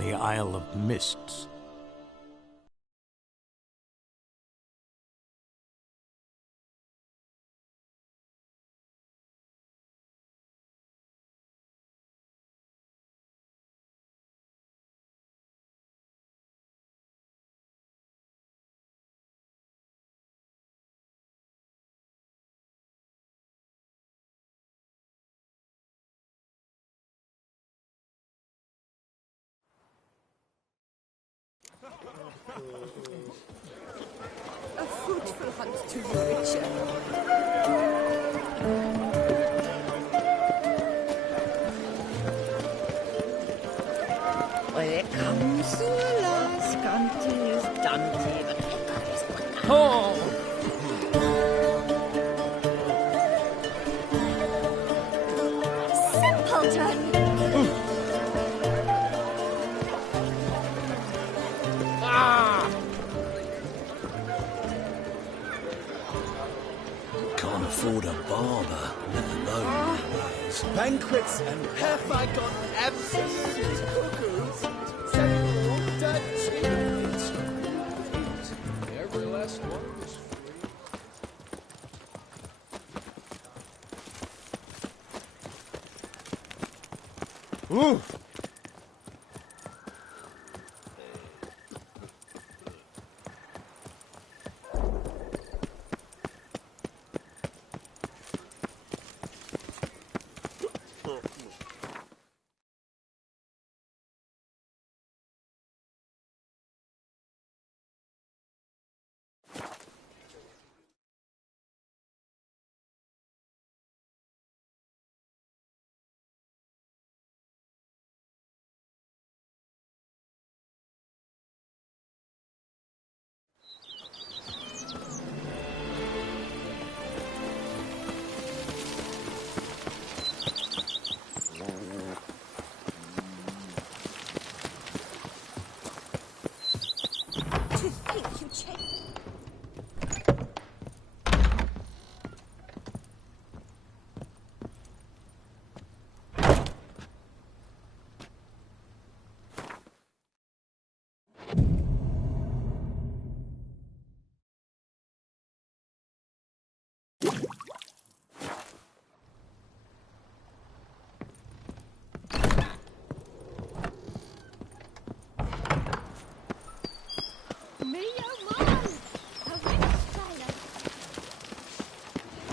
the Isle of Mists. A fruitful hunt to you, Richard. Here comes the last Gantes Dante. Oh! Simpleton! Can't afford a barber, let alone layers. Banquets and have I got absolute cuckoos? Several Dutch. Every last one was free. Ooh!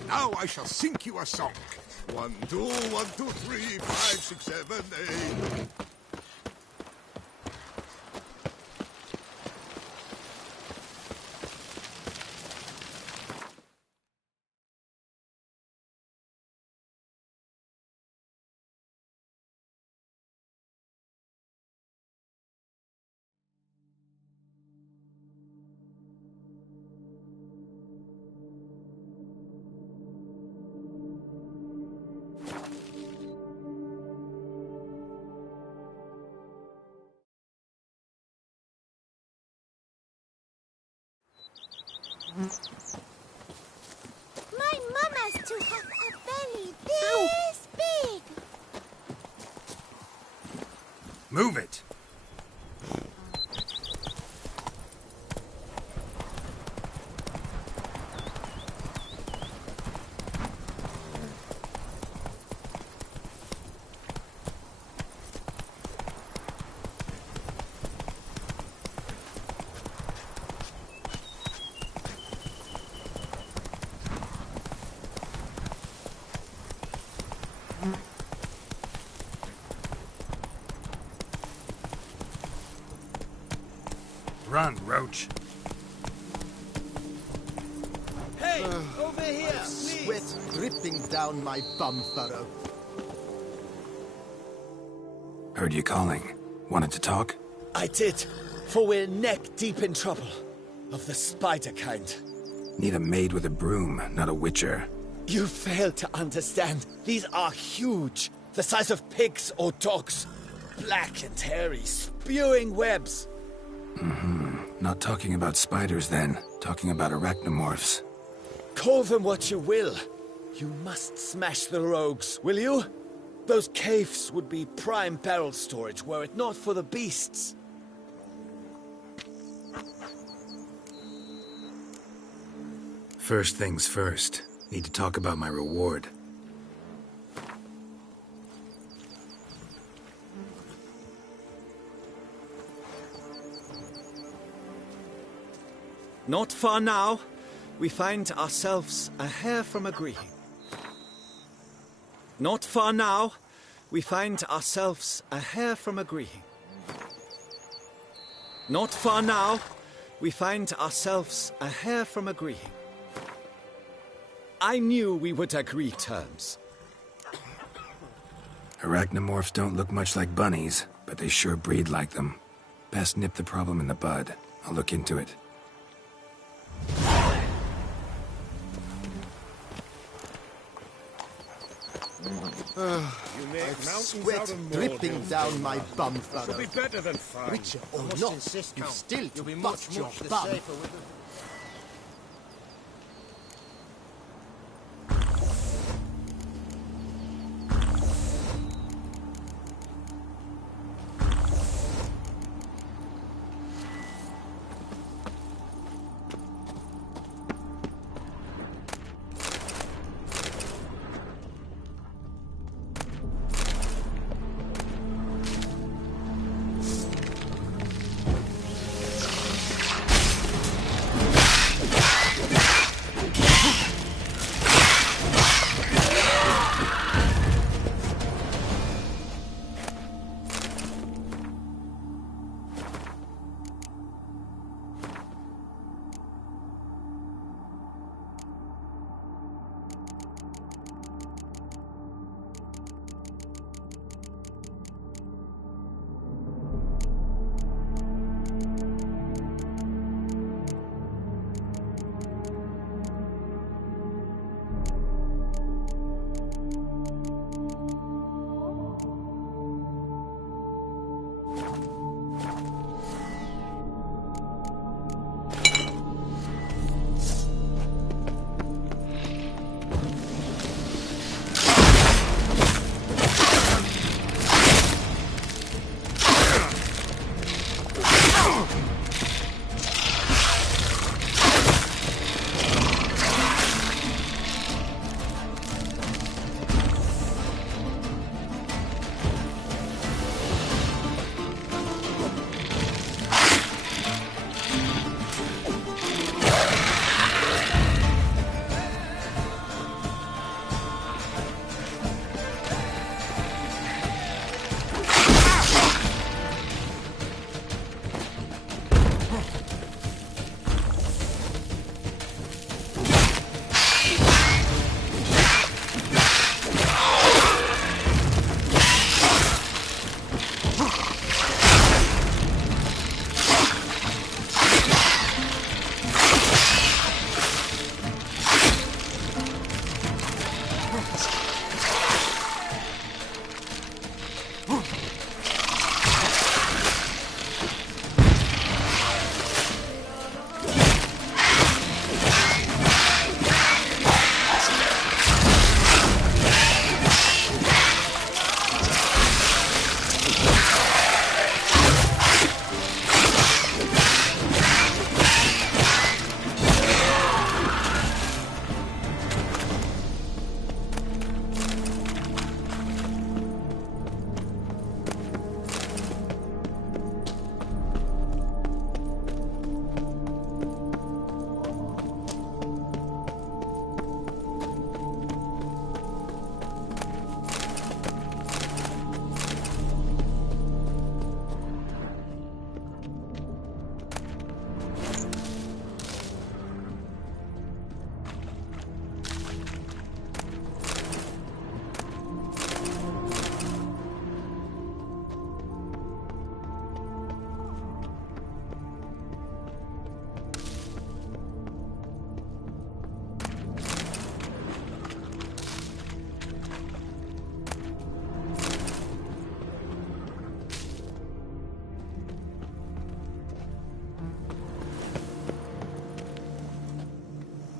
Now I shall sing you a song. 1, 2, 1, 2, 3, 5, 6, 7, 8. My mama's to have a belly this big. Move it. Run, Roach. Hey, over here, please. Sweat dripping down my bum furrow. Heard you calling. Wanted to talk? I did, for we're neck deep in trouble. Of the spider kind. Need a maid with a broom, not a witcher. You fail to understand. These are huge. The size of pigs or dogs. Black and hairy, spewing webs. Not talking about spiders then. Talking about arachnomorphs. Call them what you will. You must smash the rogues, will you? Those caves would be prime barrel storage were it not for the beasts. First things first. Need to talk about my reward. Not far now, we find ourselves a hair from agreeing. Not far now, we find ourselves a hair from agreeing. Not far now, we find ourselves a hair from agreeing. I knew we would agree terms. Arachnomorphs don't look much like bunnies, but they sure breed like them. Best nip the problem in the bud. I'll look into it. You make mountains out Sweat of dripping molehills, down my bum It'll furrow. be better than fun. Richer or Must not, insist, you've Count. still You'll to be bust much, your much the bum. safer with it.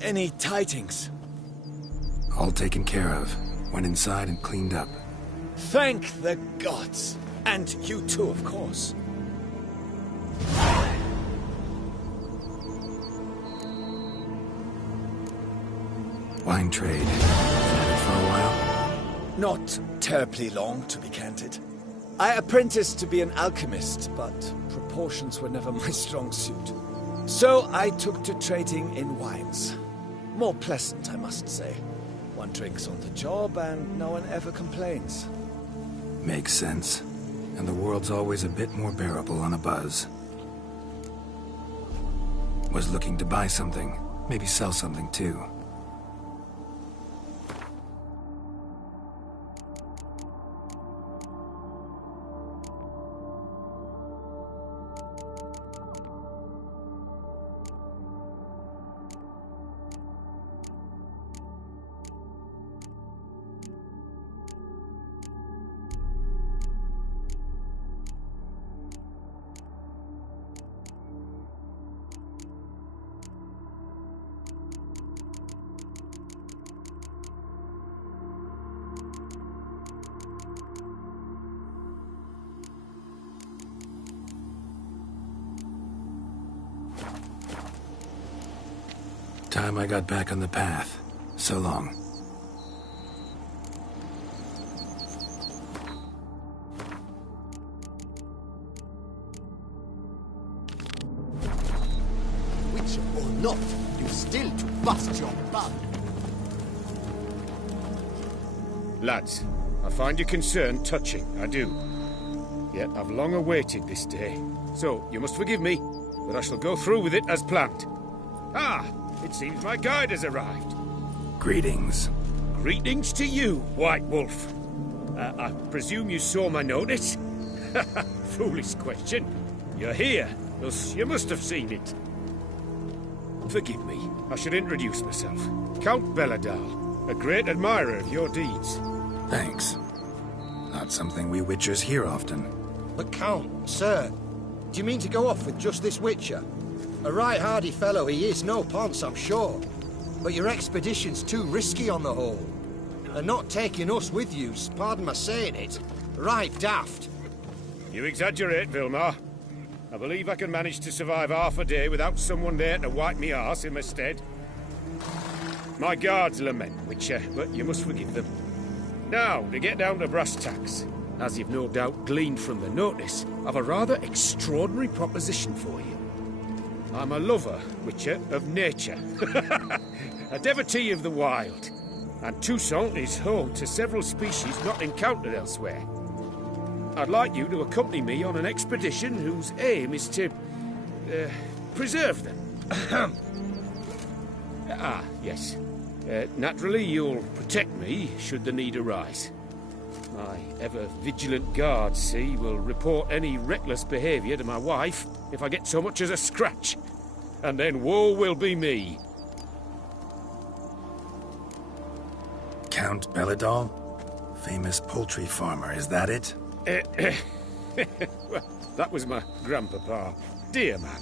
Any tidings? All taken care of. Went inside and cleaned up. Thank the gods. And you too, of course. Wine trade. Been at it for a while? Not terribly long, to be candid. I apprenticed to be an alchemist, but proportions were never my strong suit. So I took to trading in wines. More pleasant, I must say. One drinks on the job and no one ever complains. Makes sense. And the world's always a bit more bearable on a buzz. Was looking to buy something. Maybe sell something too. Time I got back on the path. So long. Witcher or not, you still to bust your bum. Lads, I find your concern touching, I do. Yet I've long awaited this day. So, you must forgive me, but I shall go through with it as planned. Ah! It seems my guide has arrived. Greetings. Greetings to you, White Wolf. I presume you saw my notice? Foolish question. You're here, thus you must have seen it. Forgive me, I should introduce myself. Count Belladal, a great admirer of your deeds. Thanks. Not something we Witchers hear often. But Count, sir, do you mean to go off with just this Witcher? A right hardy fellow he is, no ponce, I'm sure. But your expedition's too risky on the whole. And not taking us with you's, pardon my saying it, right daft. You exaggerate, Vilmar. I believe I can manage to survive half a day without someone there to wipe me arse in my stead. My guards lament, Witcher, but you must forgive them. Now, to get down to brass tacks. As you've no doubt gleaned from the notice, I've a rather extraordinary proposition for you. I'm a lover, Witcher, of nature. A devotee of the wild. And Toussaint is home to several species not encountered elsewhere. I'd like you to accompany me on an expedition whose aim is to... preserve them. Yes. Naturally, you'll protect me should the need arise. My ever-vigilant guards, see, will report any reckless behaviour to my wife if I get so much as a scratch. And then woe will be me. Count Belladal? Famous poultry farmer, is that it? Well, that was my grandpapa. Dear man.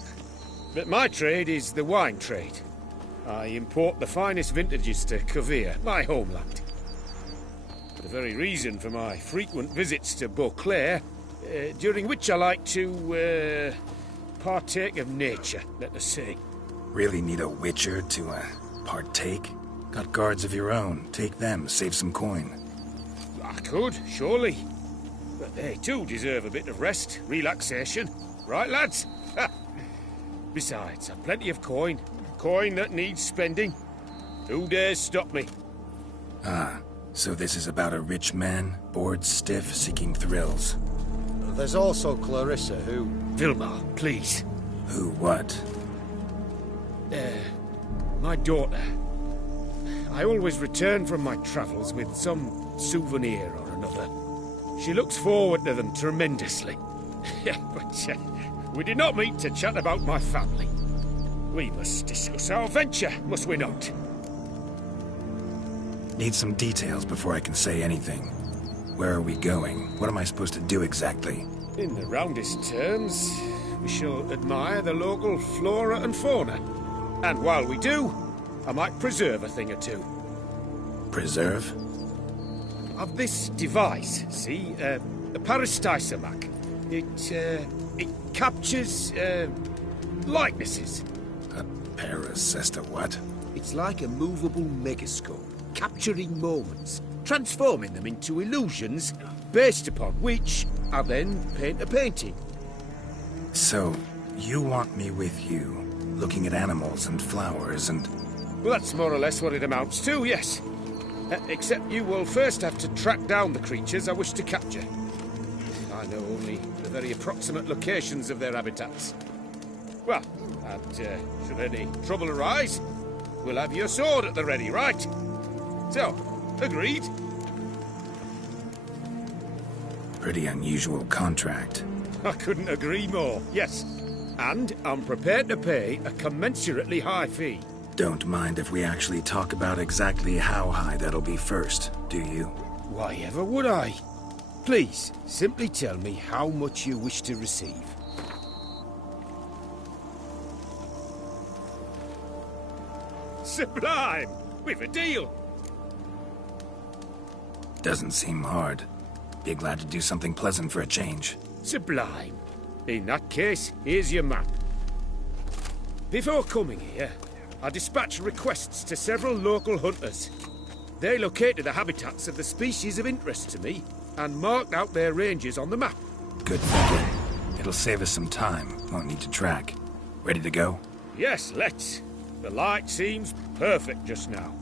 But my trade is the wine trade. I import the finest vintages to Kovir, my homeland. The very reason for my frequent visits to Beauclair, during which I like to, partake of nature, let us say. Really need a Witcher to, partake? Got guards of your own. Take them, save some coin. I could, surely. But they too deserve a bit of rest, relaxation. Right, lads? Besides, I've plenty of coin. Coin that needs spending. Who dares stop me? Ah, so this is about a rich man, bored stiff, seeking thrills. There's also Clarissa, who... Vilmar, please. Who what? My daughter. I always return from my travels with some souvenir or another. She looks forward to them tremendously. But we did not meet to chat about my family. We must discuss our venture, must we not? Need some details before I can say anything. Where are we going? What am I supposed to do exactly? In the roundest terms, we shall admire the local flora and fauna. And while we do, I might preserve a thing or two. Preserve? I've this device, see? A parastisomac. It captures, likenesses. A parasesta what? It's like a movable megascope, capturing moments, transforming them into illusions, based upon which I then paint a painting. So, you want me with you, looking at animals and flowers and... Well, that's more or less what it amounts to, yes. Except you will first have to track down the creatures I wish to capture. I know only the very approximate locations of their habitats. Well, and should any trouble arise, we'll have your sword at the ready, right? So, agreed? Pretty unusual contract. I couldn't agree more, yes. And I'm prepared to pay a commensurately high fee. Don't mind if we actually talk about exactly how high that'll be first, do you? Why ever would I? Please, simply tell me how much you wish to receive. Sublime! We've a deal! Doesn't seem hard. Be glad to do something pleasant for a change. Sublime. In that case, here's your map. Before coming here, I dispatched requests to several local hunters. They located the habitats of the species of interest to me and marked out their ranges on the map. Good thinking. It'll save us some time. Won't need to track. Ready to go? Yes, let's. The light seems perfect just now.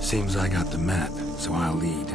Seems I got the map, so I'll lead.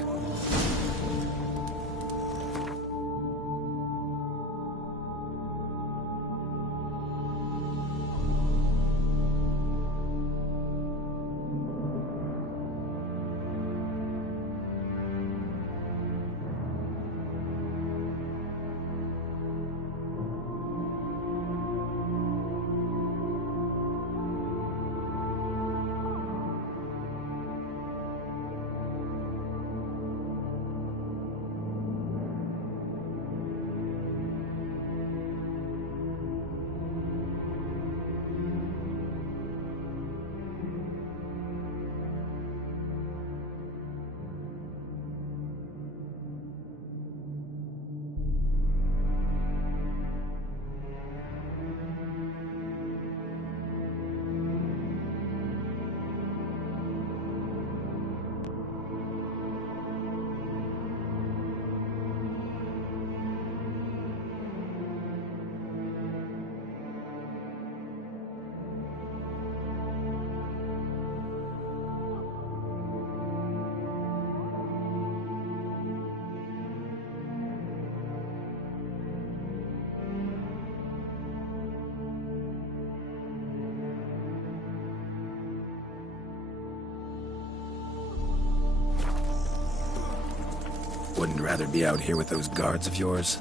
Wouldn't rather be out here with those guards of yours?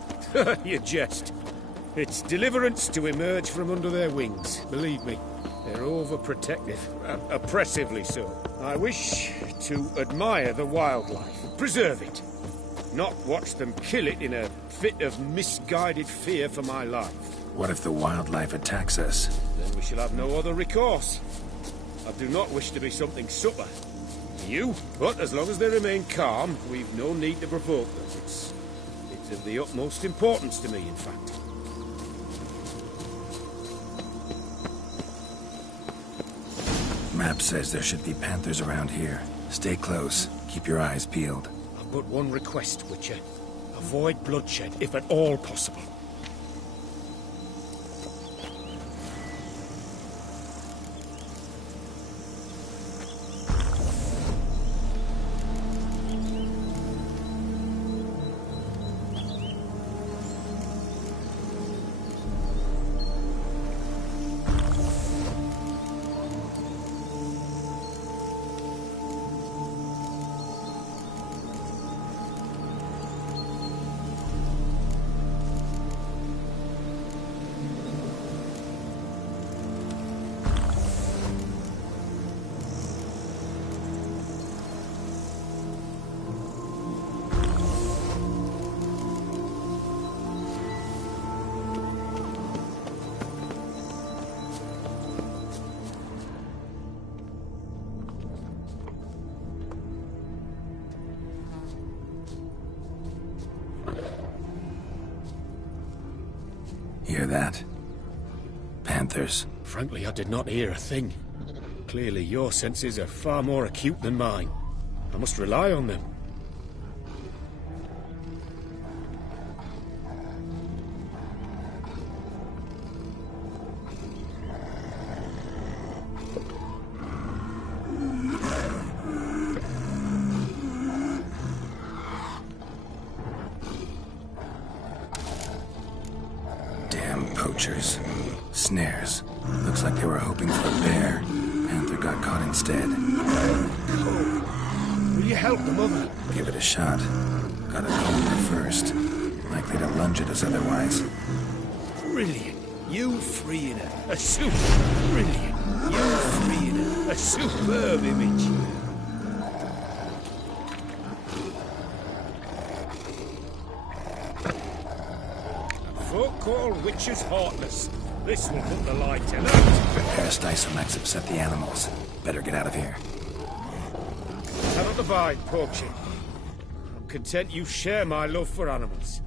You jest. It's deliverance to emerge from under their wings, believe me. They're overprotective, oppressively so. I wish to admire the wildlife, preserve it, not watch them kill it in a fit of misguided fear for my life. What if the wildlife attacks us? Then we shall have no other recourse. I do not wish to be something supper. You, but as long as they remain calm, we've no need to provoke them. It's of the utmost importance to me, in fact. Map says there should be panthers around here. Stay close. Keep your eyes peeled. I've but one request, Witcher. Avoid bloodshed, if at all possible. that? Panthers. Frankly, I did not hear a thing. Clearly, your senses are far more acute than mine. I must rely on them. Damn poachers. Snares. Looks like they were hoping for a bear. Panther got caught instead. Will you help the mother? Give it a shot. Gotta calm her first. Likely to lunge at us otherwise. Brilliant. You freeing her. A brilliant. You freeing her. A superb image. Folk call witches heartless. This will put the light in her. Repair Stysomax upset the animals. Better get out of here. Cannot abide poaching. I'm content you share my love for animals.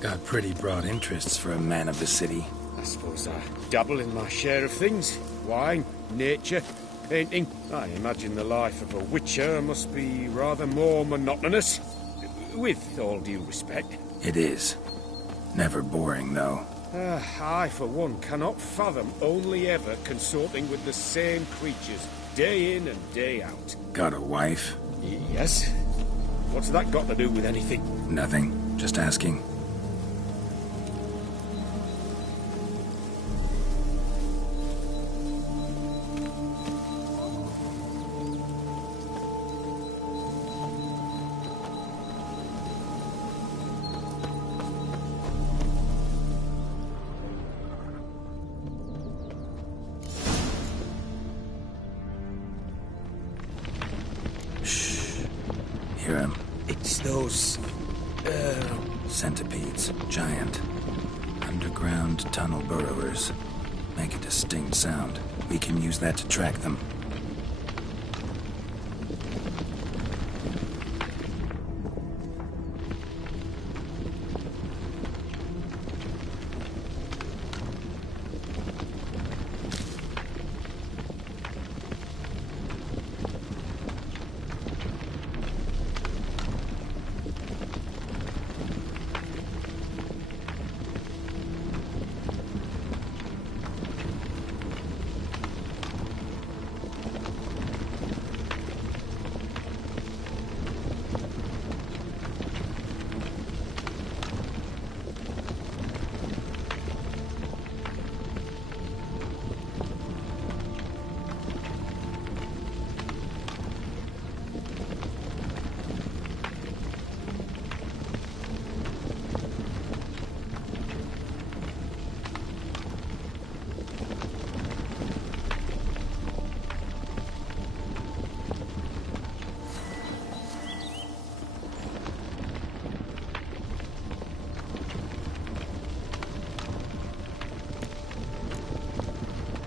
Got pretty broad interests for a man of the city. I suppose I dabble in my share of things. Wine, nature, painting. I imagine the life of a witcher must be rather more monotonous. With all due respect. It is. Never boring, though. I, for one, cannot fathom only ever consorting with the same creatures, day in and day out. Got a wife? Yes? What's that got to do with anything? Nothing. Just asking. Hear him? It's those... Centipedes. Giant. Underground tunnel burrowers. Make a distinct sound. We can use that to track them.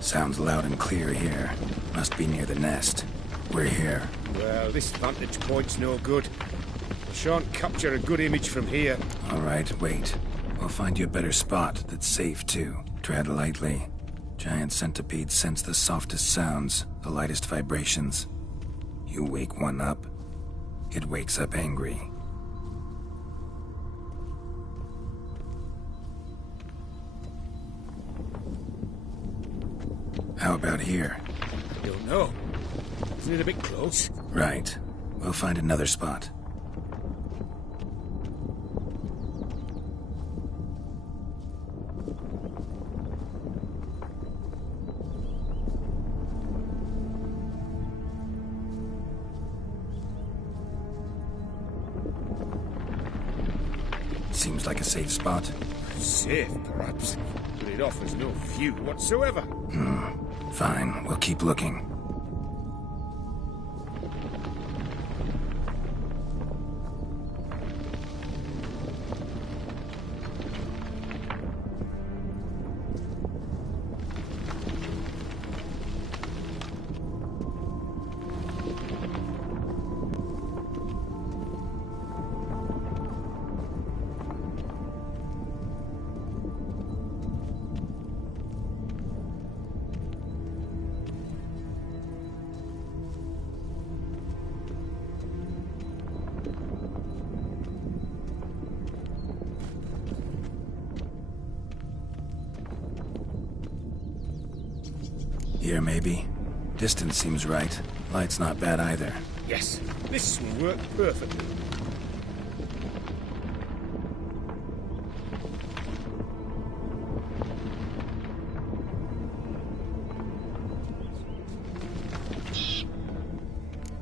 Sounds loud and clear here. Must be near the nest. We're here. Well, this vantage point's no good. I shan't capture a good image from here. All right, wait. We'll find you a better spot that's safe, too. Tread lightly. Giant centipedes sense the softest sounds, the lightest vibrations. You wake one up, it wakes up angry. How about here? I don't know. Isn't it a bit close? Right. We'll find another spot. Seems like a safe spot. Safe, perhaps, but it offers no view whatsoever. Fine, we'll keep looking. Here, maybe? Distance seems right. Light's not bad either. Yes, this will work perfectly.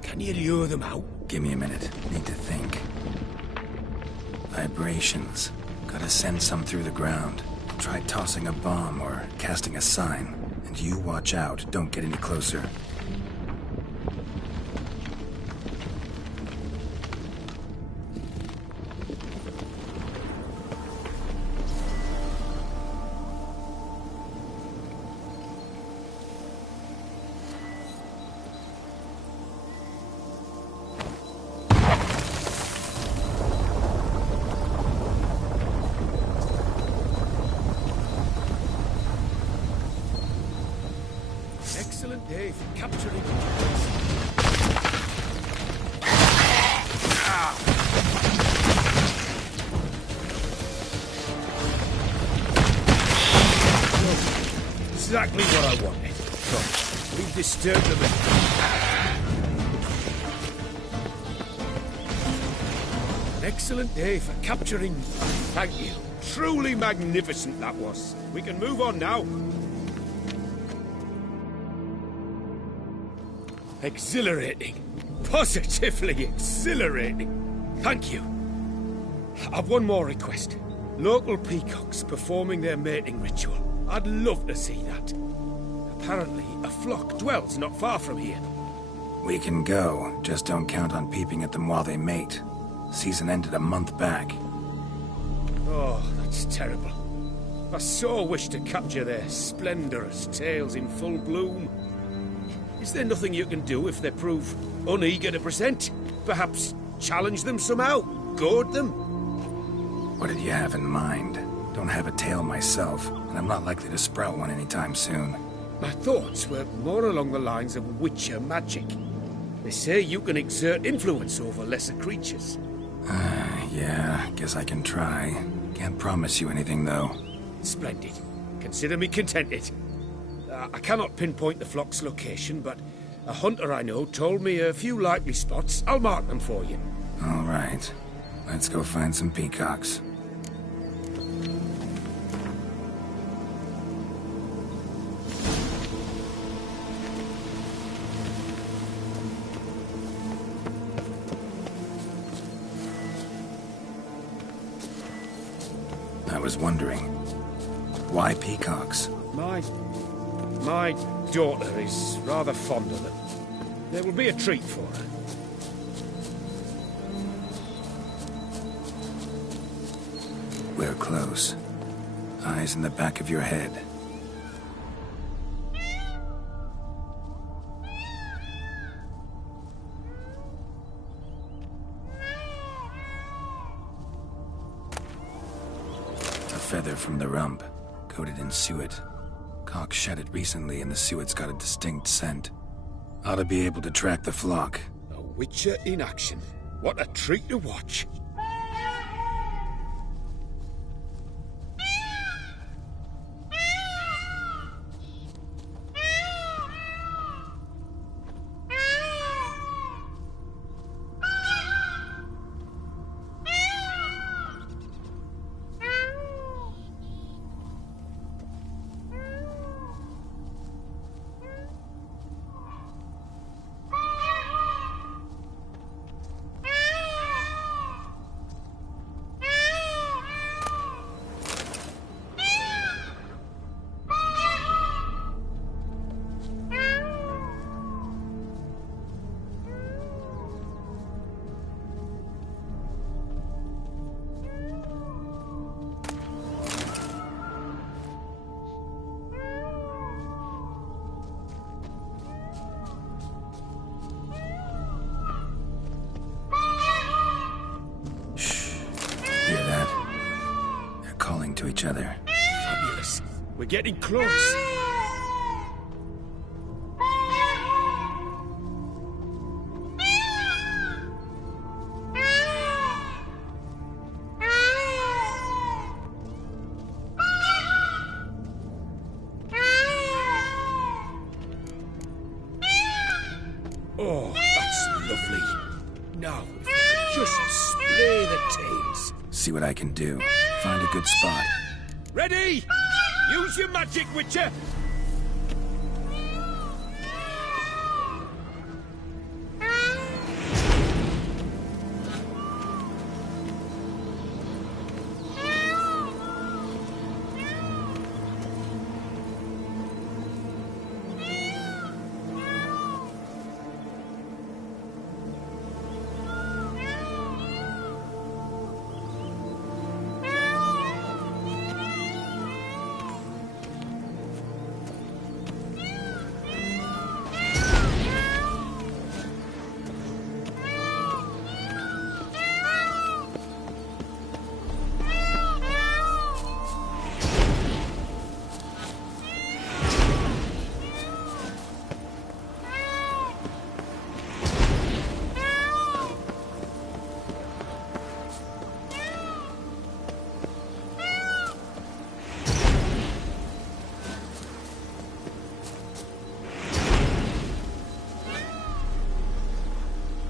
Can you lure them out? Give me a minute. Need to think. Vibrations. Gotta send some through the ground. Try tossing a bomb or casting a sign. And you watch out. Don't get any closer. Excellent day for capturing. Exactly what I wanted. Come, we've disturbed them. An excellent day for capturing. Thank you. Truly magnificent that was. We can move on now. Exhilarating. Positively exhilarating. Thank you. I've one more request. Local peacocks performing their mating ritual. I'd love to see that. Apparently, a flock dwells not far from here. We can go. Just don't count on peeping at them while they mate. Season ended a month back. Oh, that's terrible. I so wish to capture their splendorous tails in full bloom. Is there nothing you can do if they prove uneager to present? Perhaps challenge them somehow? Goad them? What did you have in mind? Don't have a tail myself, and I'm not likely to sprout one anytime soon. My thoughts were more along the lines of witcher magic. They say you can exert influence over lesser creatures. Yeah, guess I can try. Can't promise you anything, though. Splendid. Consider me contented. I cannot pinpoint the flock's location, but a hunter I know told me a few likely spots. I'll mark them for you. All right. Let's go find some peacocks. I was wondering, why peacocks? My daughter is rather fond of them. There will be a treat for her. We're close. Eyes in the back of your head. A feather from the rump, coated in suet. Cock shed it recently and the suet's got a distinct scent. Ought to be able to track the flock. A witcher in action. What a treat to watch. To each other. Fabulous. We're getting close. see what I can do. Find a good spot. Ready? Use your magic, Witcher!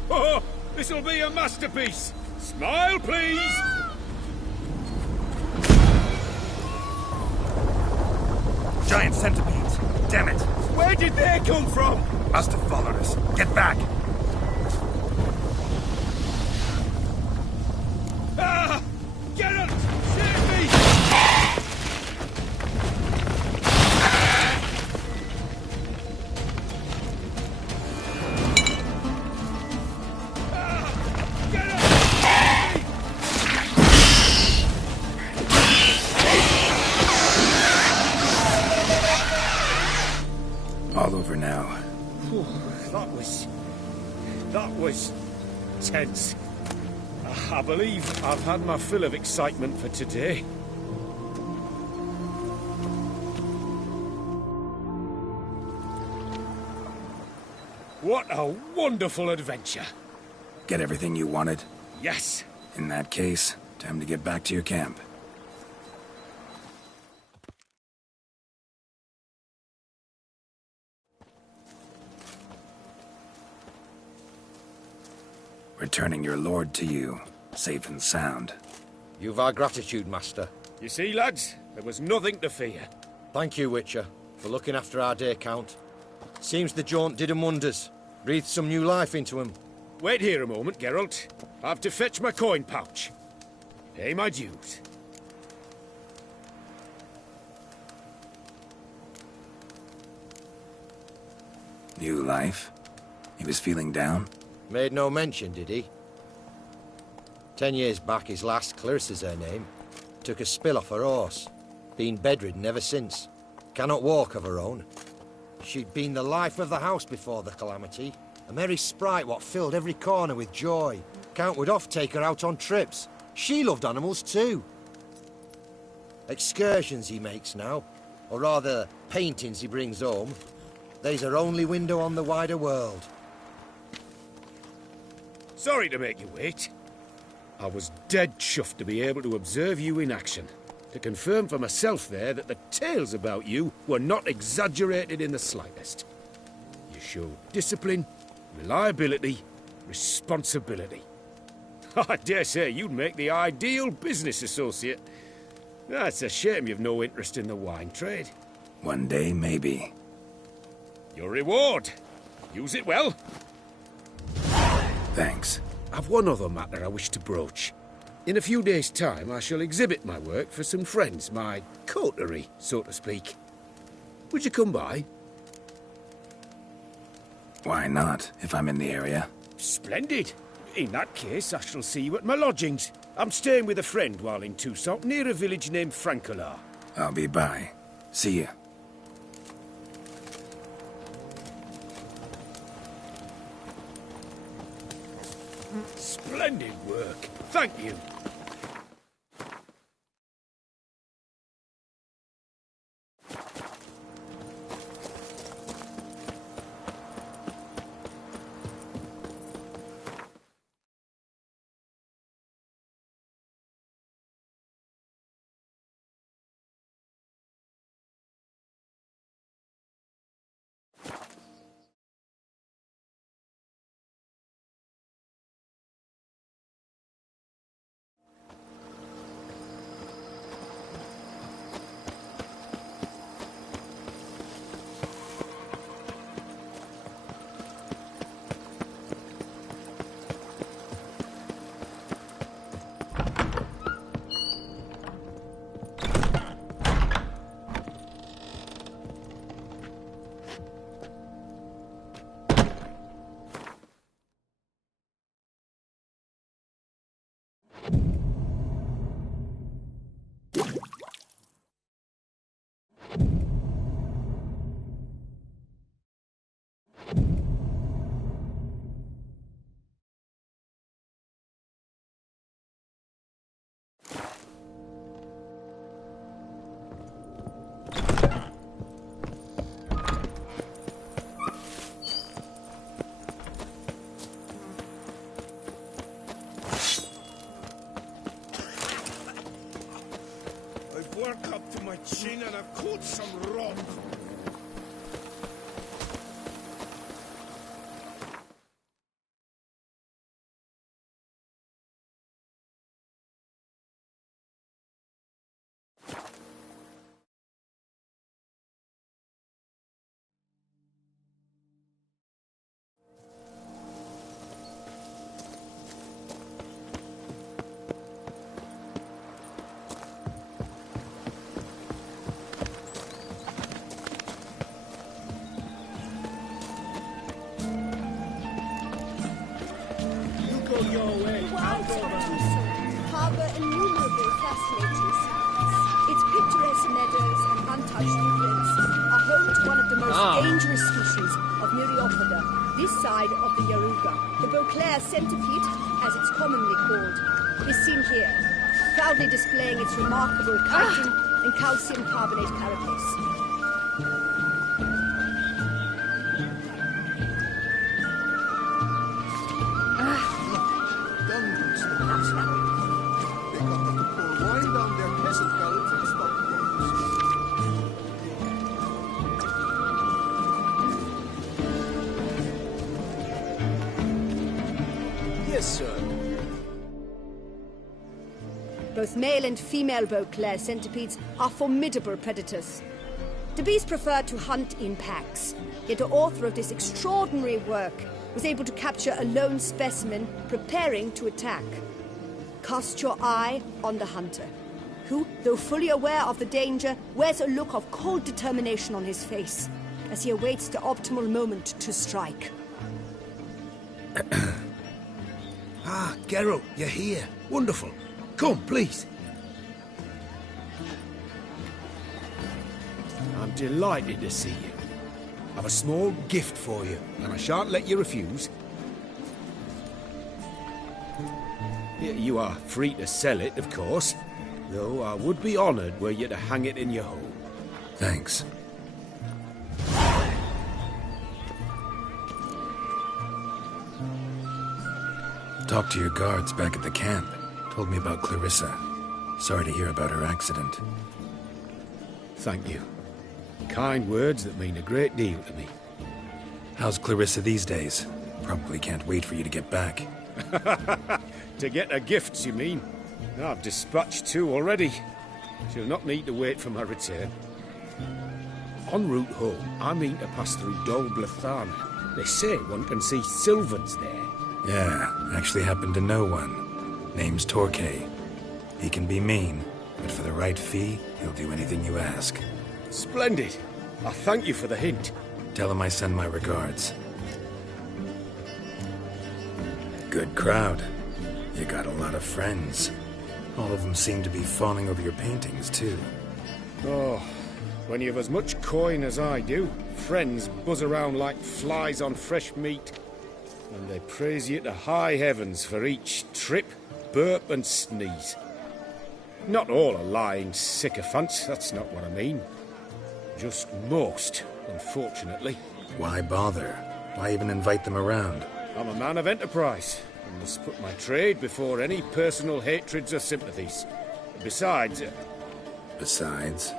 Oh, this'll be a masterpiece! Smile, please! Giant centipedes! Damn it! Where did they come from? Must have followed us. Get back! Ah! Geralt! Save me! All over now. Whew, that was tense. I believe I've had my fill of excitement for today. What a wonderful adventure. Get everything you wanted? Yes. In that case, time to get back to your camp. Returning your lord to you, safe and sound. You've our gratitude, Master. You see, lads, there was nothing to fear. Thank you, Witcher, for looking after our day count. Seems the jaunt did 'em wonders. Breathed some new life into 'em. Wait here a moment, Geralt. I have to fetch my coin pouch. Pay my dues. New life? He was feeling down? Made no mention, did he? 10 years back, his last, Clarissa's her name, took a spill off her horse. Been bedridden ever since. Cannot walk of her own. She'd been the life of the house before the calamity. A merry sprite what filled every corner with joy. Count would oft take her out on trips. She loved animals too. Excursions he makes now, or rather, paintings he brings home. They's her only window on the wider world. Sorry to make you wait. I was dead chuffed to be able to observe you in action. To confirm for myself there that the tales about you were not exaggerated in the slightest. You showed discipline, reliability, responsibility. I dare say you'd make the ideal business associate. It's a shame you've no interest in the wine trade. One day, maybe. Your reward. Use it well. Thanks. I've one other matter I wish to broach. In a few days' time, I shall exhibit my work for some friends, my coterie, so to speak. Would you come by? Why not, if I'm in the area? Splendid. In that case, I shall see you at my lodgings. I'm staying with a friend while in Toussaint, near a village named Francolar. I'll be by. See ya. Splendid work. Thank you. work up to my chin and I've caught some rock. Harbour innumerable fascinating sights. Its picturesque meadows and untouched woodlands are home to one of the most dangerous species of Myriapoda, this side of the Yaruga. The Beauclair centipede, as it's commonly called, is seen here, proudly displaying its remarkable chitin and calcium carbonate carapace. Yes, sir. Both male and female Beauclair centipedes are formidable predators. The bees prefer to hunt in packs, yet the author of this extraordinary work was able to capture a lone specimen preparing to attack. Cast your eye on the hunter, who, though fully aware of the danger, wears a look of cold determination on his face as he awaits the optimal moment to strike. Ah, Geralt, you're here. Wonderful. Come, please. I'm delighted to see you. I've a small gift for you, and I shan't let you refuse. You are free to sell it, of course, though I would be honoured were you to hang it in your home. Thanks. Talked to your guards back at the camp. Told me about Clarissa. Sorry to hear about her accident. Thank you. Kind words that mean a great deal to me. How's Clarissa these days? Probably can't wait for you to get back. To get her gifts, you mean? I've dispatched 2 already. She'll not need to wait for my return. En route home, I mean to pass through Dol Blathan. They say one can see Sylvans there. Yeah, actually happen to know one. Name's Torquay. He can be mean, but for the right fee, he'll do anything you ask. Splendid. I thank you for the hint. Tell him I send my regards. Good crowd. You got a lot of friends. All of them seem to be fawning over your paintings, too. Oh, when you have as much coin as I do, friends buzz around like flies on fresh meat. And they praise you to high heavens for each trip, burp and sneeze. Not all are lying sycophants, that's not what I mean. Just most, unfortunately. Why bother? Why even invite them around? I'm a man of enterprise, and must put my trade before any personal hatreds or sympathies. Besides... Besides?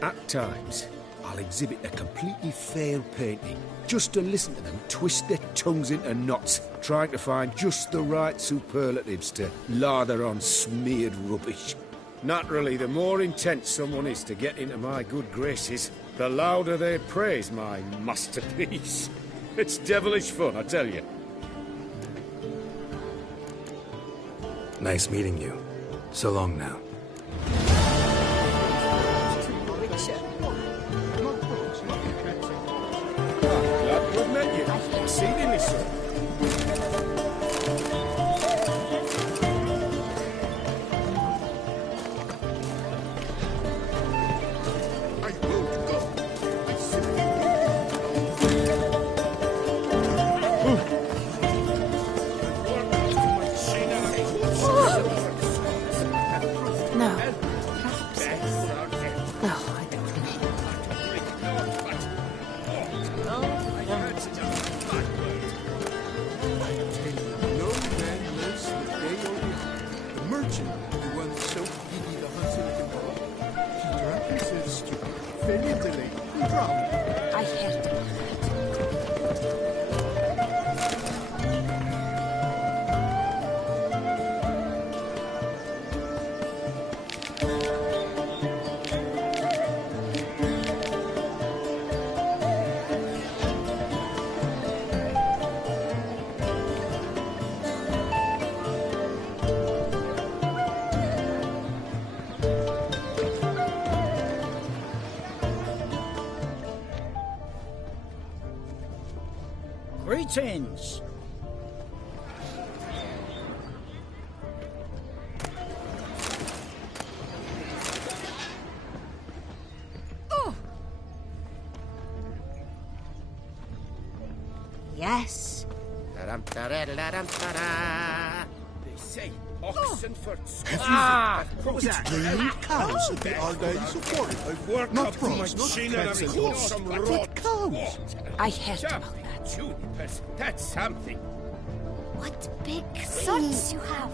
At times, I'll exhibit a completely failed painting, just to listen to them twist their tongues into knots, trying to find just the right superlatives to lather on smeared rubbish. Naturally, the more intent someone is to get into my good graces, the louder they praise my masterpiece. It's devilish fun, I tell you. Nice meeting you. So long now. Glad to have met you. Exceedingly so. I won't go. I simply No. Perhaps. No, I don't think. No man lives the day or the other. The merchant, the one so giddy the huntsman can borrow. fell in the lake and drowned. I heard about that. Greetings. Oh! Yes. They say Oxenford's What was that? Mainly cows at the Argyles of Warwick. I've worked Not up to frogs, my not chin cats and and I've got dogs, some but rot cows. water. I heard Jump, about that. junipers, that's something. What big sons you have.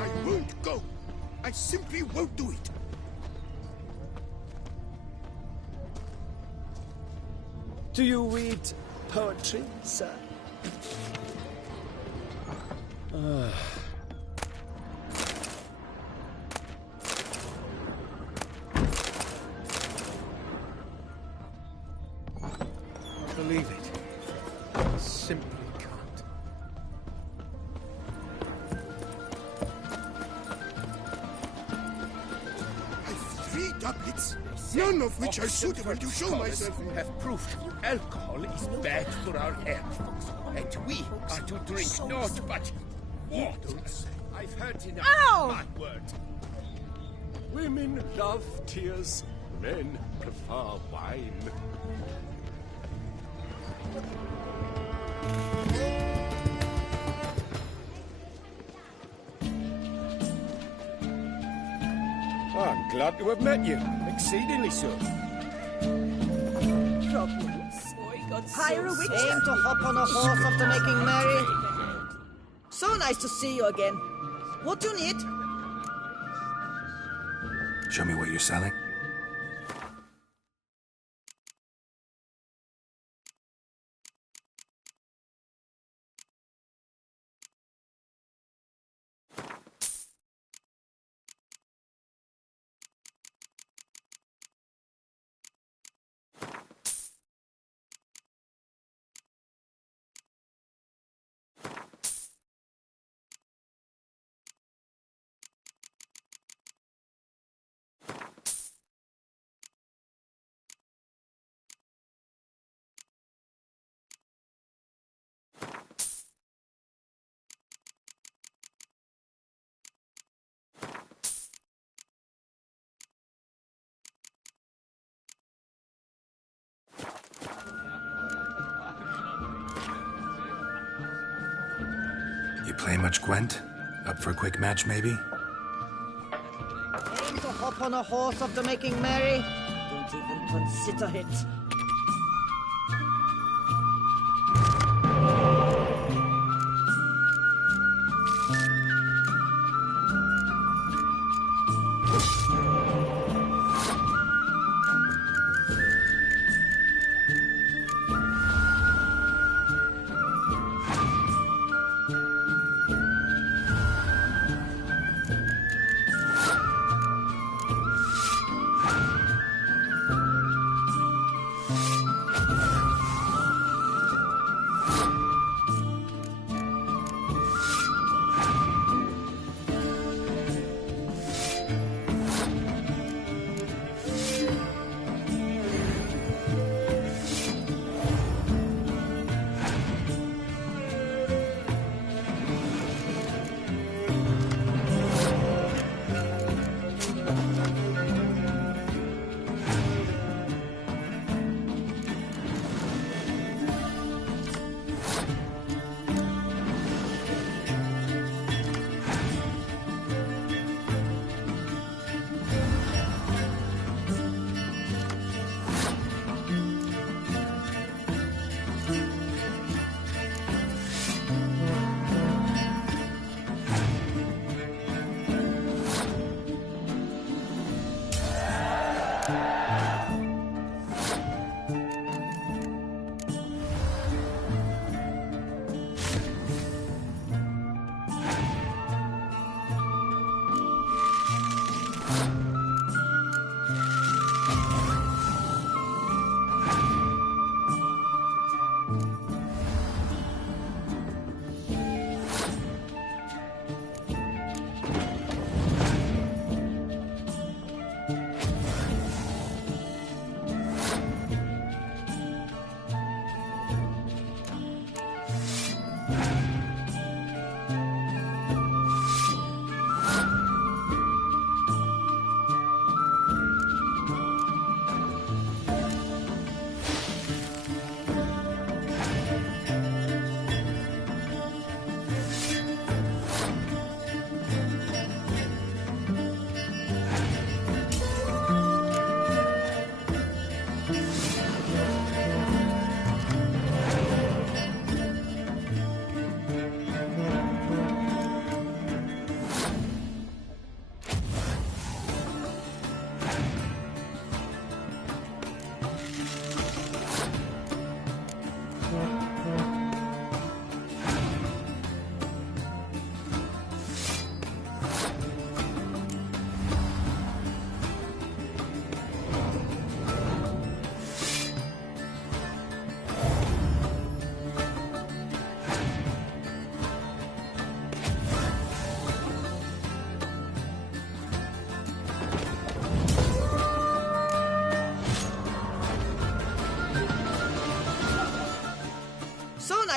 I won't go. I simply won't do it. Do you read poetry, sir? Believe it. I simply can't. I've 3 doublets, none of which are suitable to show myself. Have proved alcohol is bad for our health, and we are to drink naught but water. I've heard enough bad words. Women love tears, men prefer wine. I'm glad to have met you. Exceedingly so. Problems. Hire a witch. Aim to hop on a horse after making merry. So nice to see you again. What do you need? Show me what you're selling. You play much, Gwent? Up for a quick match, maybe? Aim to hop on a horse after making merry. Don't even consider it.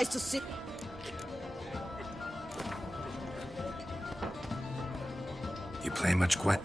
nice to see. You play much Gwent?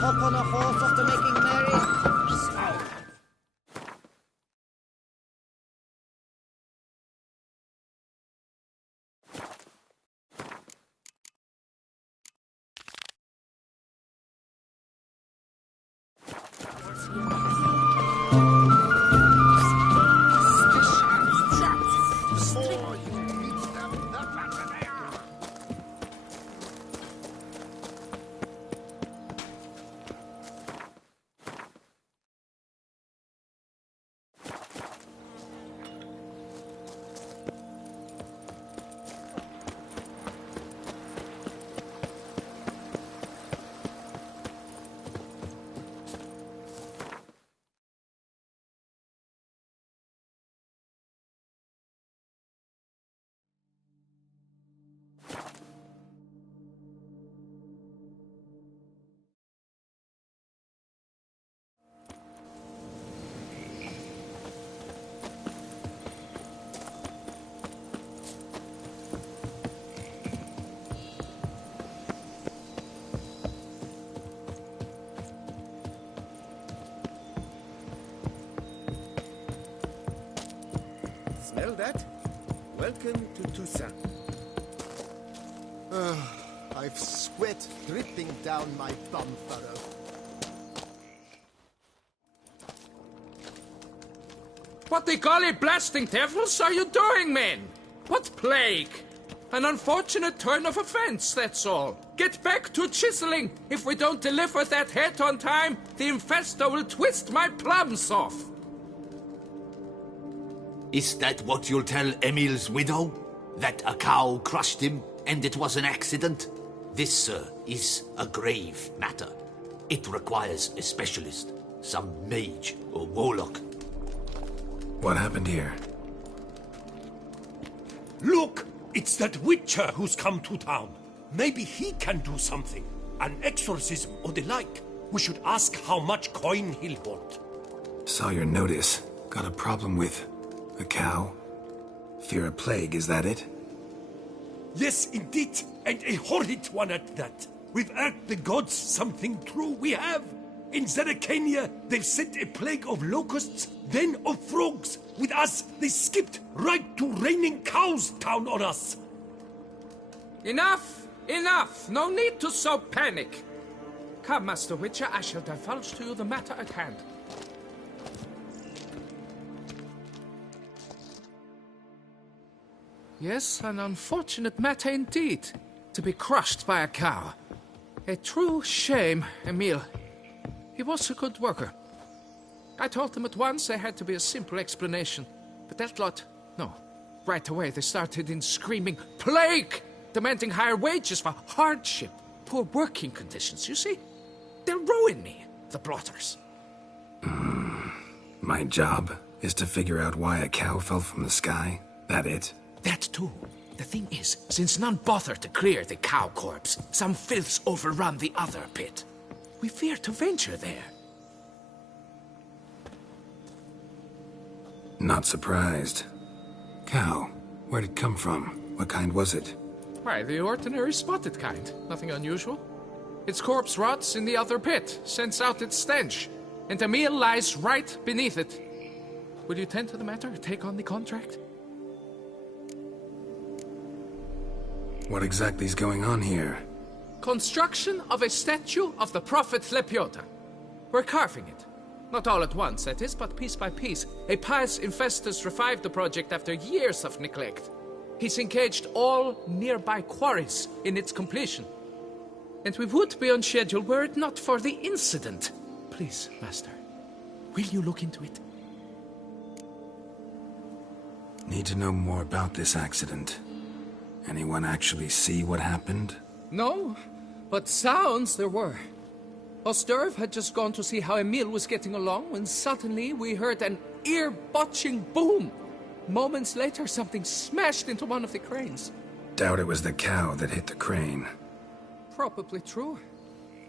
Hop on a horse after making merry. Smell that? Welcome to Toussaint. I've sweat dripping down my bum furrow. What the golly blasting devils are you doing, men? What plague? An unfortunate turn of offense, that's all. Get back to chiseling. If we don't deliver that head on time, the infestor will twist my plums off. Is that what you'll tell Emil's widow? That a cow crushed him and it was an accident? This, sir, is a grave matter. It requires a specialist, some mage or warlock. What happened here? Look! It's that witcher who's come to town. Maybe he can do something. An exorcism or the like. We should ask how much coin he'll want. Saw your notice. Got a problem with a cow? Fear a plague, is that it? Yes, indeed. And a horrid one at that. We've earned the gods something true, we have. In Zeracania, they've sent a plague of locusts, then of frogs. With us, they skipped right to raining cows down on us. Enough! Enough! No need to so panic. Come, Master Witcher, I shall divulge to you the matter at hand. Yes, an unfortunate matter indeed. To be crushed by a cow. A true shame, Emil. He was a good worker. I told them at once there had to be a simple explanation. But that lot, no. Right away they started in screaming, "Plague!" Demanding higher wages for hardship. Poor working conditions, you see? They'll ruin me, the blotters. My job is to figure out why a cow fell from the sky? That it? That too. The thing is, since none bothered to clear the cow corpse, some filths overrun the other pit. We fear to venture there. Not surprised. Cow, where'd it come from? What kind was it? Why, the ordinary spotted kind. Nothing unusual. Its corpse rots in the other pit, sends out its stench, and Emil lies right beneath it. Will you tend to the matter, take on the contract? What exactly is going on here? Construction of a statue of the prophet Lepiota. We're carving it. Not all at once, that is, but piece by piece. A pious infestus revived the project after years of neglect. He's engaged all nearby quarries in its completion. And we would be on schedule were it not for the incident. Please, Master, will you look into it? Need to know more about this accident. Anyone actually see what happened? No, but sounds there were. Osterv had just gone to see how Emil was getting along when suddenly we heard an ear-botching boom. Moments later, something smashed into one of the cranes. Doubt it was the cow that hit the crane. Probably true.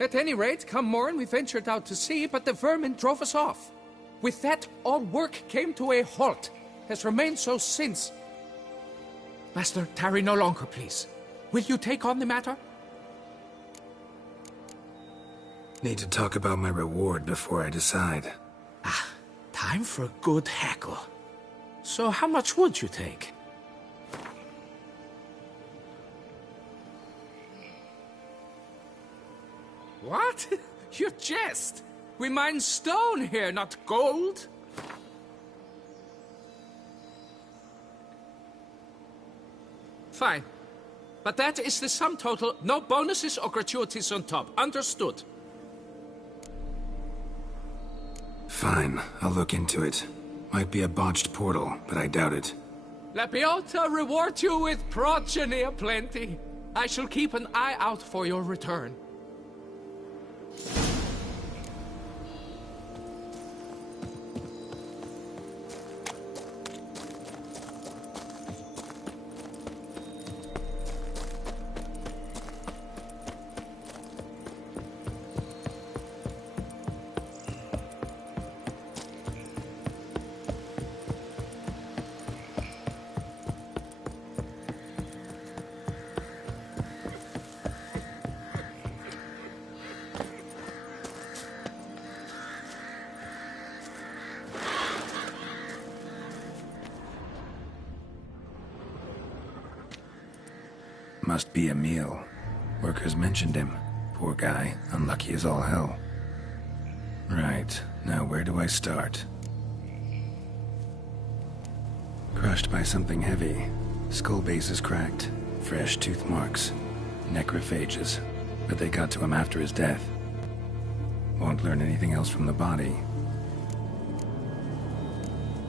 At any rate, come morn we ventured out to sea, but the vermin drove us off. With that, all work came to a halt. Has remained so since. Master, tarry no longer, please. Will you take on the matter? Need to talk about my reward before I decide. Time for a good hackle. So how much would you take? What? You jest! We mine stone here, not gold! Fine. But that is the sum total, no bonuses or gratuities on top. Understood? Fine, I'll look into it. Might be a botched portal, but I doubt it. Lepiota reward you with progeny aplenty. I shall keep an eye out for your return. Must be Emil. Workers mentioned him. Poor guy, unlucky as all hell. Right, now where do I start? Crushed by something heavy. Skull base is cracked. Fresh tooth marks. Necrophages. But they got to him after his death. Won't learn anything else from the body.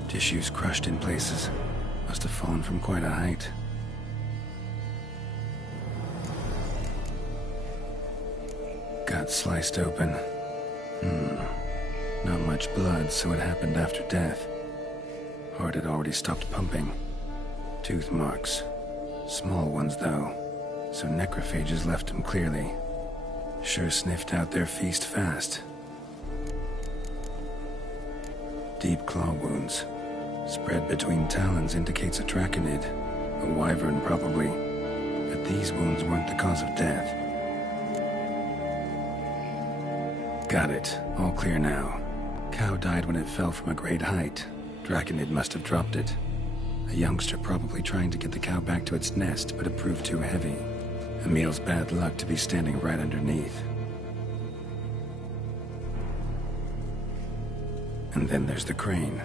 Tissues crushed in places. Must have fallen from quite a height. Gut sliced open. Not much blood, so it happened after death. Heart had already stopped pumping. Tooth marks. Small ones, though. So necrophages left him clearly. Sure sniffed out their feast fast. Deep claw wounds. Spread between talons indicates a draconid. A wyvern, probably. But these wounds weren't the cause of death. Got it. All clear now. Cow died when it fell from a great height. Draconid must have dropped it. A youngster probably trying to get the cow back to its nest, but it proved too heavy. Emil's bad luck to be standing right underneath. And then there's the crane.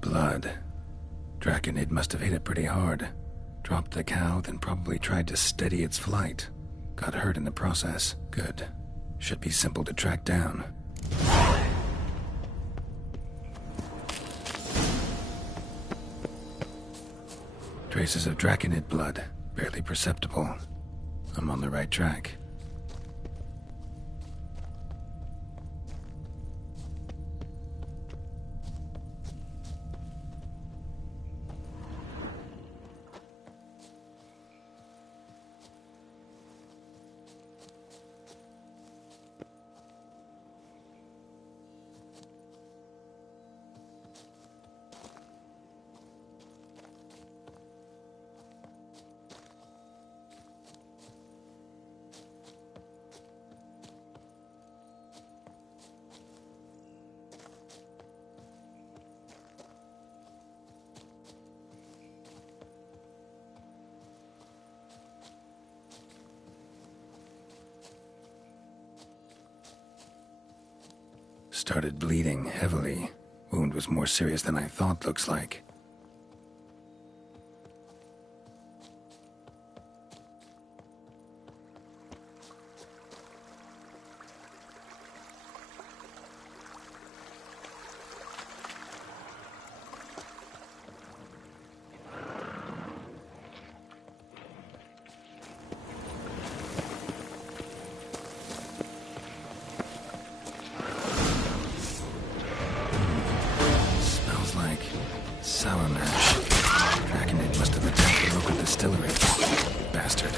Blood. Draconid must have hit it pretty hard. Dropped the cow, then probably tried to steady its flight. Got hurt in the process. Good. Should be simple to track down. Traces of Draconid blood. Barely perceptible. I'm on the right track. Started bleeding heavily. Wound was more serious than I thought, looks like. Sour mash. Draconid must have attacked the local distillery. Bastard.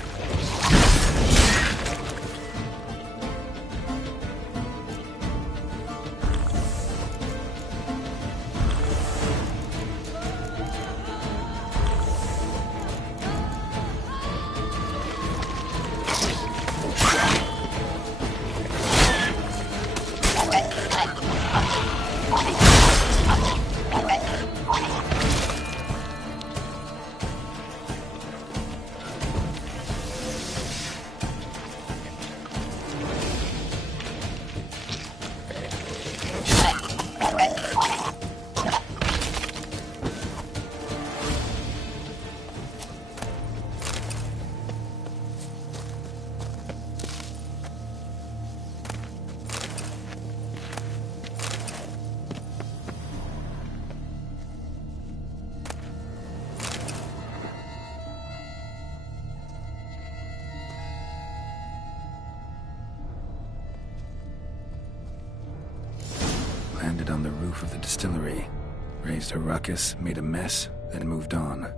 Landed on the roof of the distillery, raised a ruckus, made a mess, then moved on.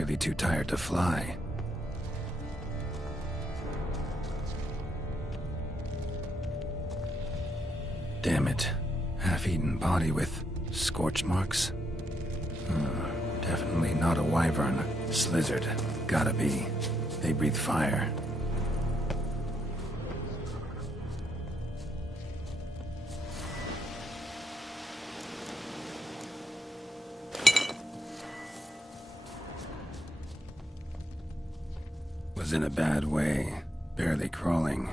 clearly too tired to fly. Damn it. Half-eaten body with scorch marks? Definitely not a wyvern. Slizzard. Gotta be. They breathe fire. Was in a bad way. Barely crawling.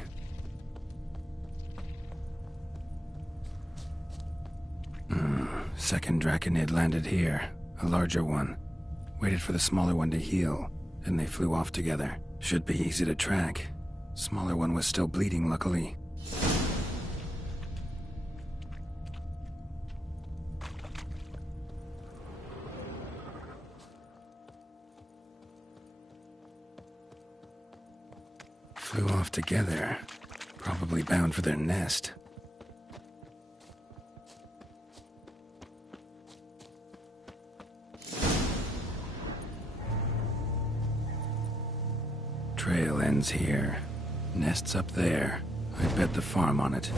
Second Draconid landed here. A larger one. Waited for the smaller one to heal. Then they flew off together. Should be easy to track. Smaller one was still bleeding, luckily. Flew off together. Probably bound for their nest. Trail ends here. Nest's up there. I bet the farm on it.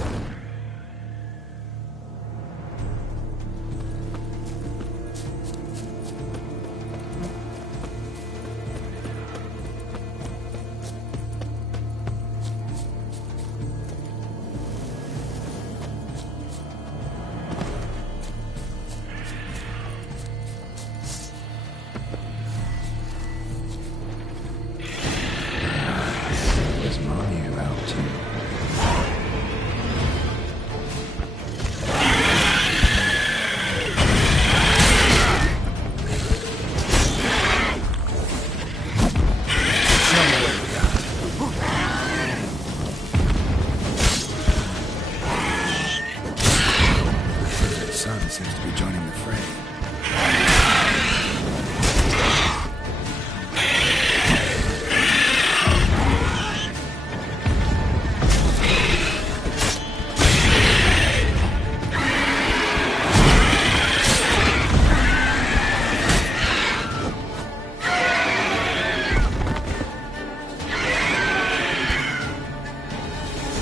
Seems to be joining the fray.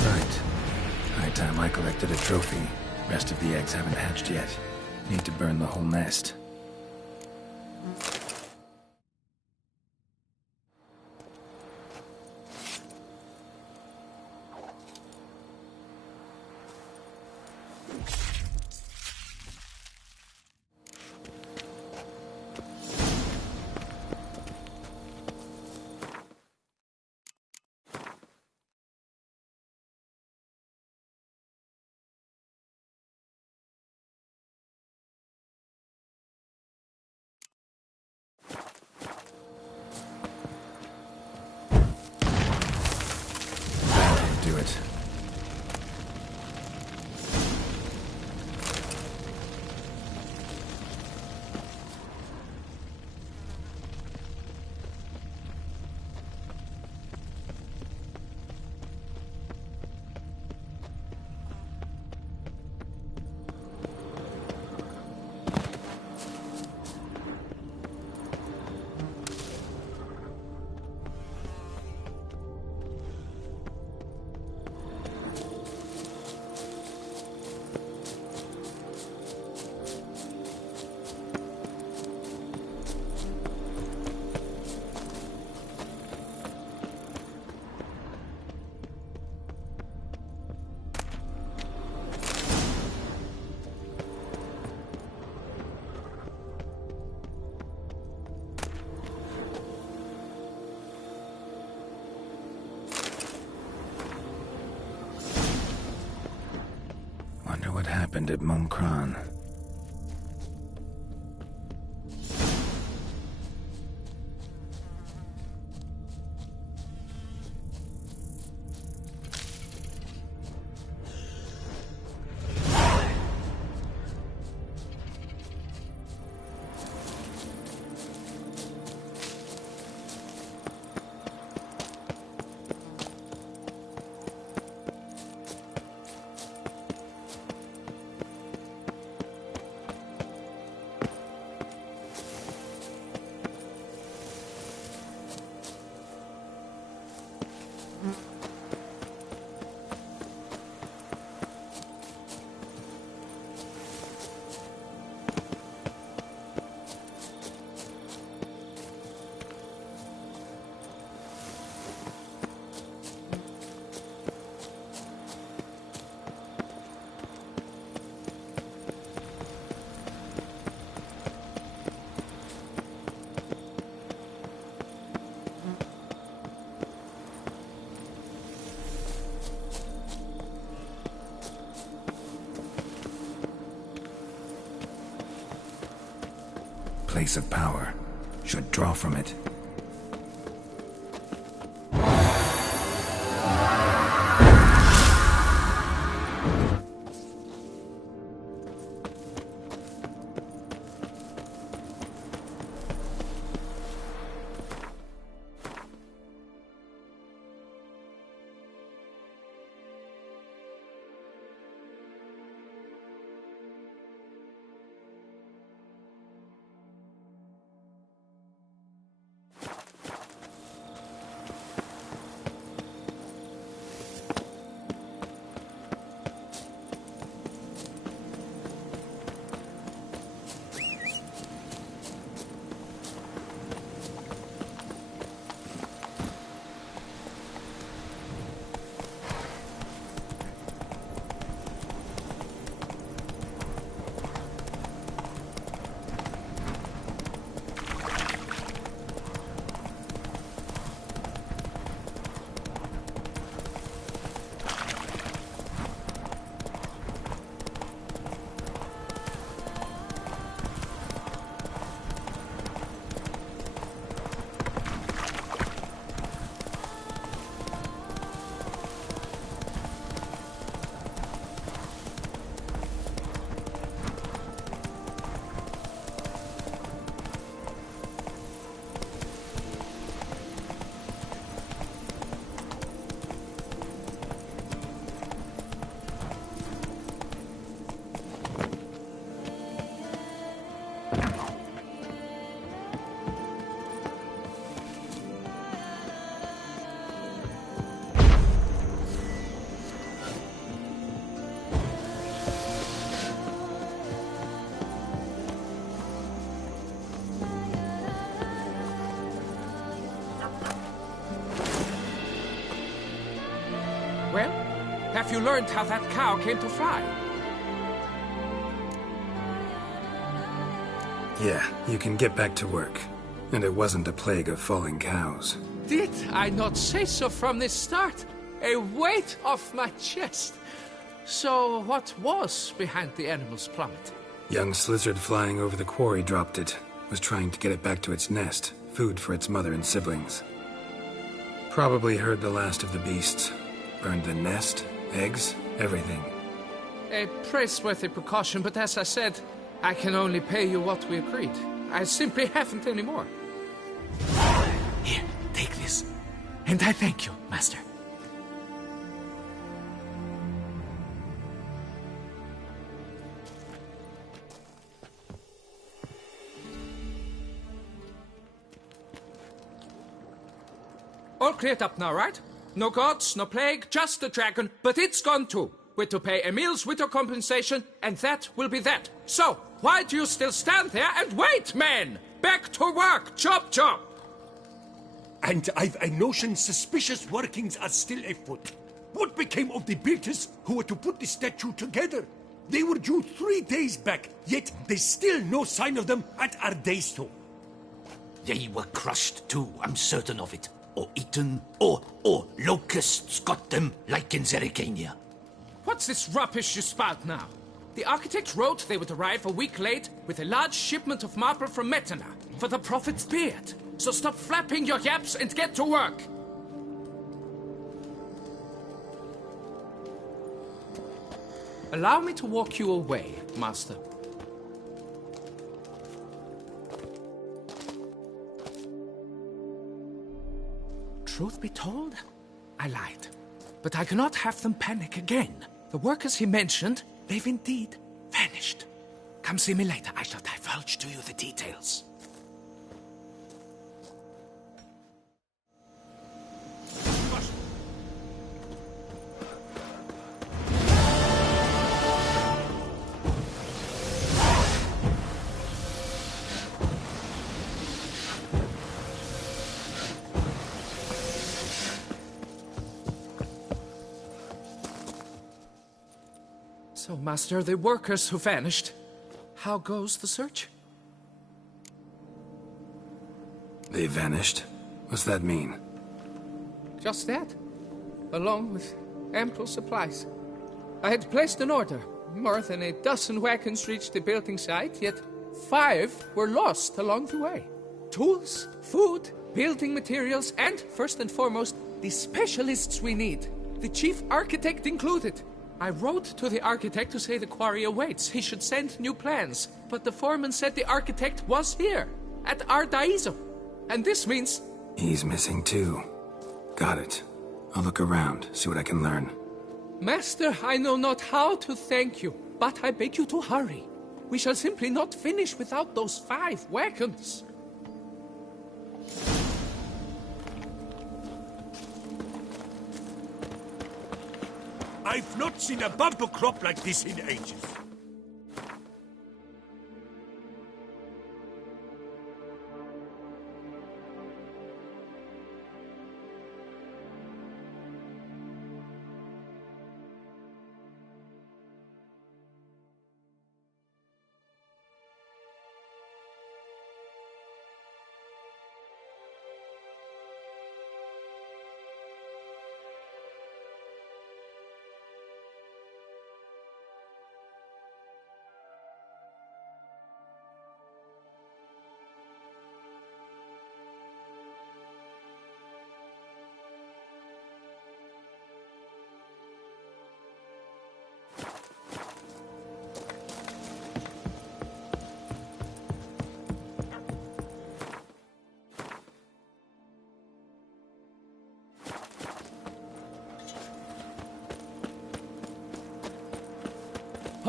Right. High time I collected a trophy. Rest of the eggs haven't hatched yet. Need to burn the whole nest. Do it. Wonder what happened at Momkran. Place of power. Should draw from it. Well, have you learned how that cow came to fly? Yeah, you can get back to work. And it wasn't a plague of falling cows. Did I not say so from the start? A weight off my chest. So, what was behind the animal's plummet? Young lizard flying over the quarry dropped it. Was trying to get it back to its nest. Food for its mother and siblings. Probably heard the last of the beasts. Burned the nest, eggs, everything. A praiseworthy precaution, but as I said, I can only pay you what we agreed. I simply haven't any more. Here, take this. And I thank you, Master. All cleared up now, right? No gods, no plague, just the dragon, but it's gone too. We're to pay Emil's widow compensation, and that will be that. So, why do you still stand there and wait, men? Back to work, chop chop! And I've a notion suspicious workings are still afoot. What became of the builders who were to put the statue together? They were due 3 days back, yet there's still no sign of them at our daystone. They were crushed too, I'm certain of it. Or eaten, or locusts got them, like in Zerikania. What's this rubbish you spout now? The architect wrote they would arrive a week late with a large shipment of marble from Metana for the prophet's beard. So stop flapping your yaps and get to work. Allow me to walk you away, Master. Truth be told, I lied. But I cannot have them panic again. The workers he mentioned, they've indeed vanished. Come see me later. I shall divulge to you the details. So, Master, the workers who vanished. How goes the search? They vanished? What's that mean? Just that. Along with ample supplies. I had placed an order. More than a dozen wagons reached the building site, yet 5 were lost along the way. Tools, food, building materials, and, first and foremost, the specialists we need. The chief architect included. I wrote to the architect to say the quarry awaits. He should send new plans. But the foreman said the architect was here, at Ardaizo. And this means... He's missing too. Got it. I'll look around, see what I can learn. Master, I know not how to thank you, but I beg you to hurry. We shall simply not finish without those 5 wagons. I've not seen a bumper crop like this in ages.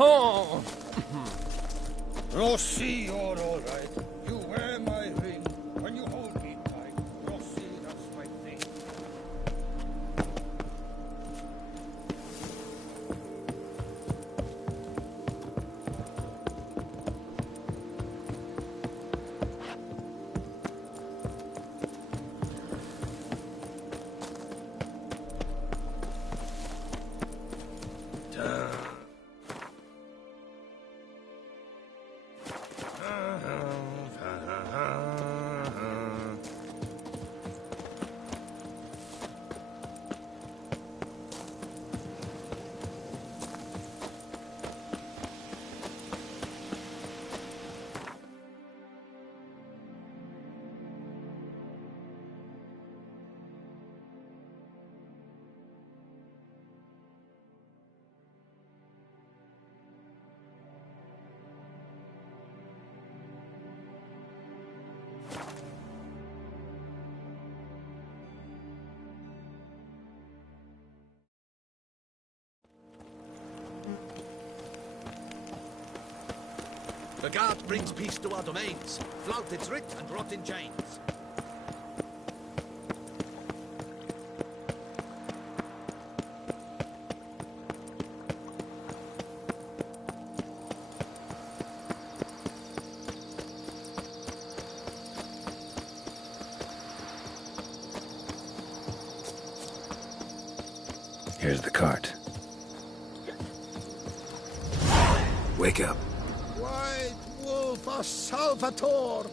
Oh! Rossi, you're all right. You wear my ring. When you hold me tight, Rossi, that's my thing. The guard brings peace to our domains. Flout its writ and rot in chains. Here's the cart. Wake up. White Wolf of Salvatore!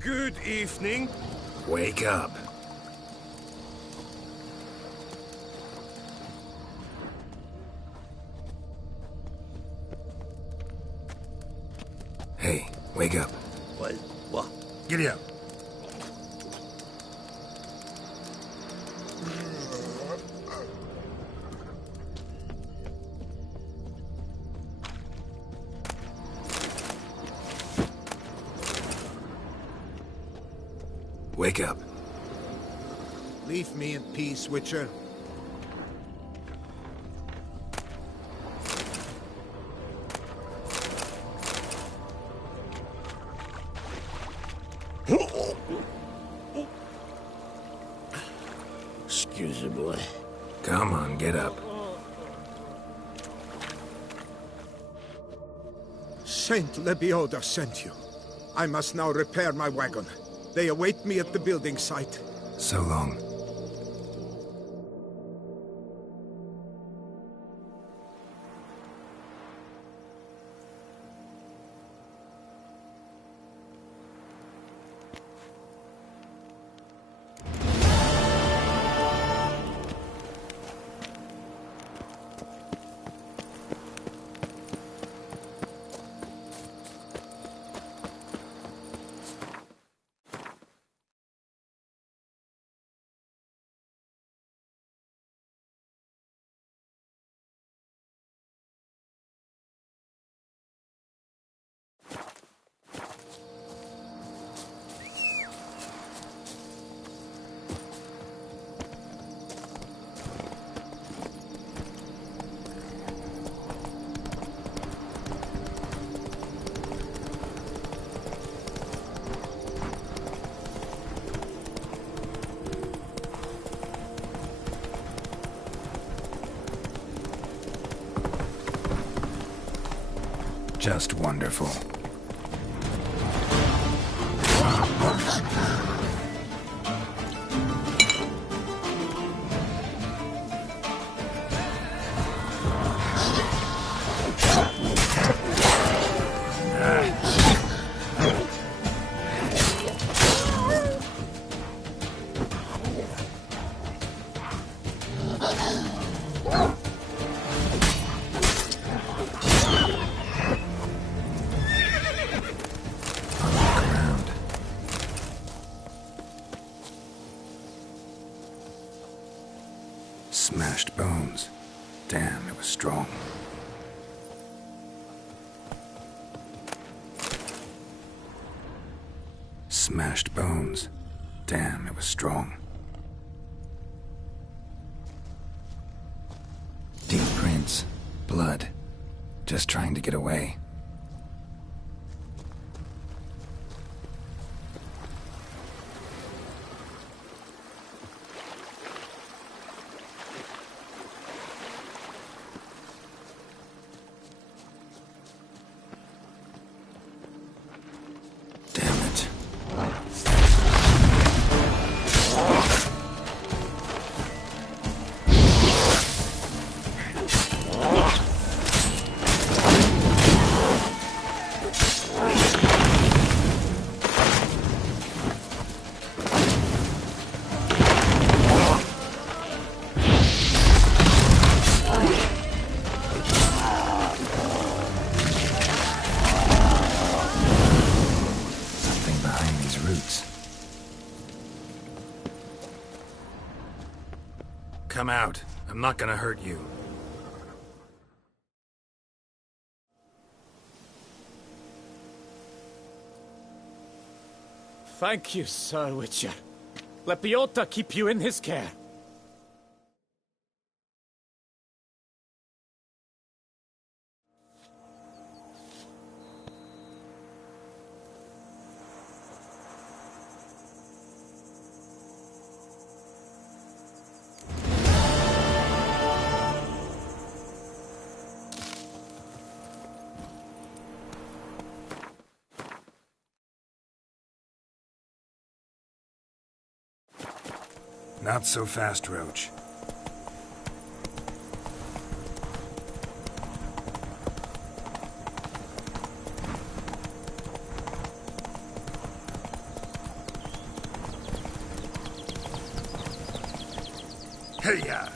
Good evening. Wake up. Hey, wake up. What? Giddy up. Wake up. Leave me in peace, Witcher. Excuse me, boy. Come on, get up. Saint Lebioda sent you. I must now repair my wagon. They await me at the building site. So long. Just wonderful. Smashed bones. Damn, it was strong. Smashed bones. Damn, it was strong. Deep prints. Blood. Just trying to get away. Come out. I'm not gonna hurt you. Thank you, Sir Witcher. Let Biota keep you in his care. Not so fast, Roach. Hey-ya!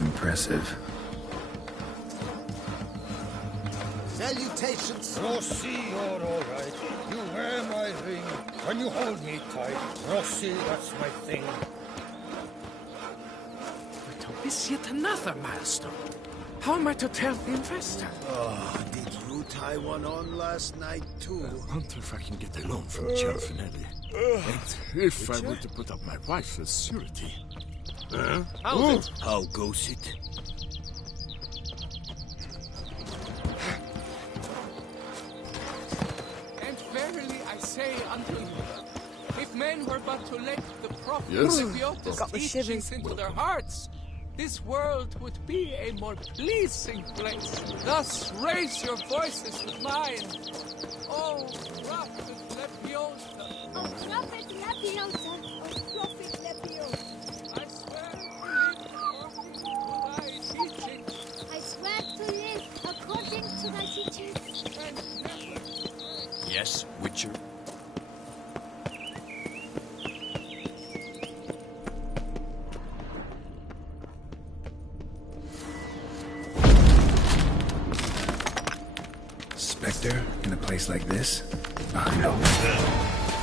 Impressive. Salutations. Rossi, you're all right. You wear my ring when you hold me tight. Rossi, that's my thing. But is yet another milestone. How am I to tell the investor? Oh, did you tie one on last night, too? I wonder if I can get a loan from Cialfinelli. And if I were to put up my wife as surety. Huh? How goes it? And verily I say unto you, if men were but to let the prophet Yes? of Biota's teachings into their hearts, this world would be a more pleasing place. Thus raise your voices with mine. Oh, prophet Lepiota. Oh, prophet Lepiota. Oh, prophet Lepiota. I swear to live according to thy teaching. I swear to live according to thy teachings. And never. Yes, Witcher? Spectre? place like this? Oh, no.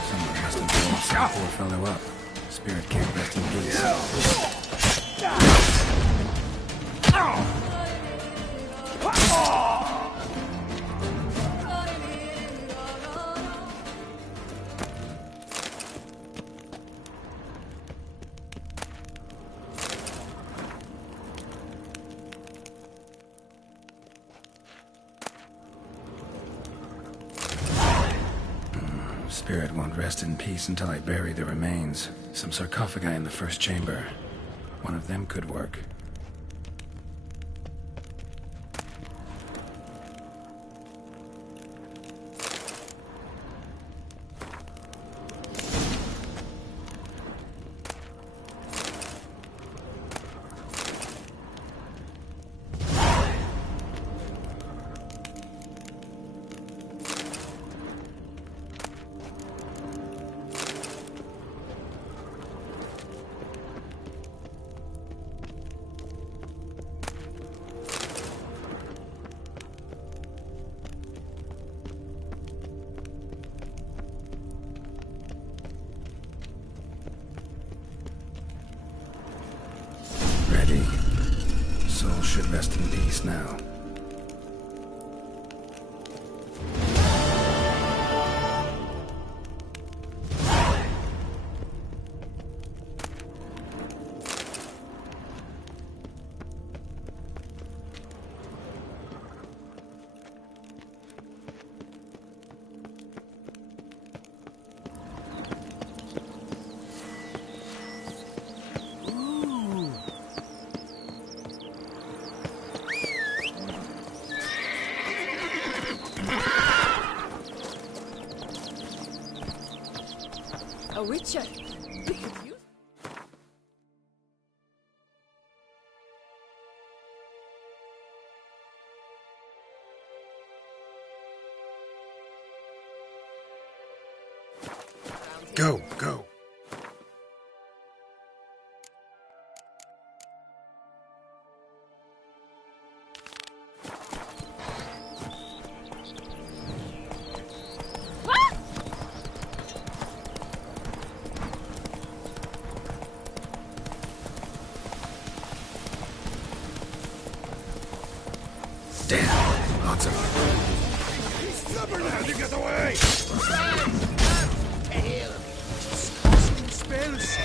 Someone must have blown some poor fellow up. Spirit can't rest in peace. Spirit won't rest in peace until I bury the remains. Some sarcophagi in the first chamber. One of them could work. Ready. Soul should rest in peace now. A witcher. Go, go. Damn, lots of them. He's stubborn now to get away! Spells!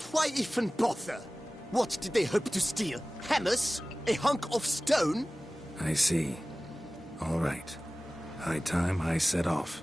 But why even bother? What did they hope to steal? Hammers? A hunk of stone? I see. All right. High time I set off.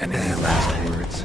Any last words?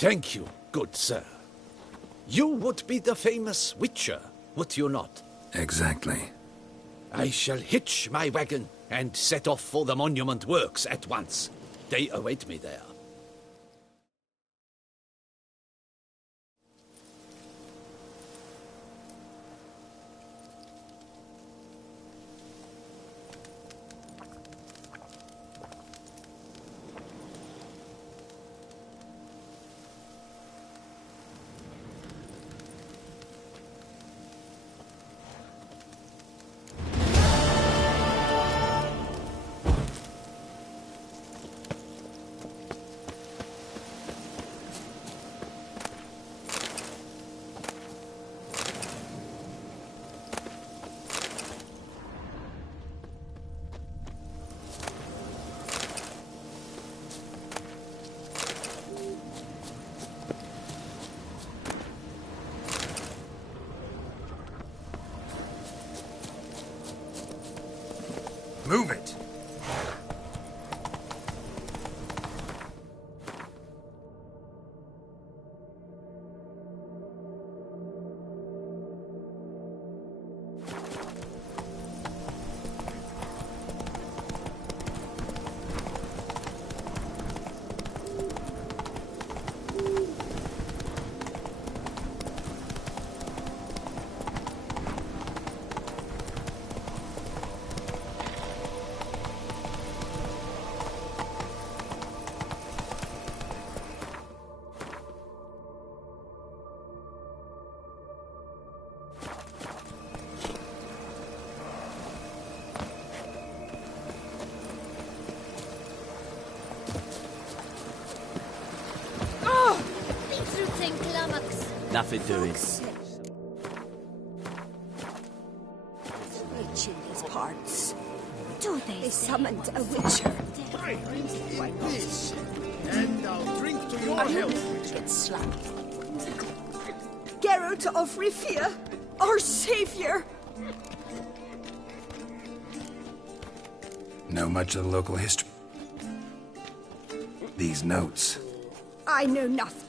Thank you, good sir. You would be the famous Witcher, would you not? Exactly. I shall hitch my wagon and set off for the monument works at once. They await me there. Move it! Nothing doing. It's rich in these parts. do they They summoned a witcher. In peace, and I'll drink to your health. Get slapped. Geralt of Rivia, our savior. Know much of the local history? These notes. I know nothing.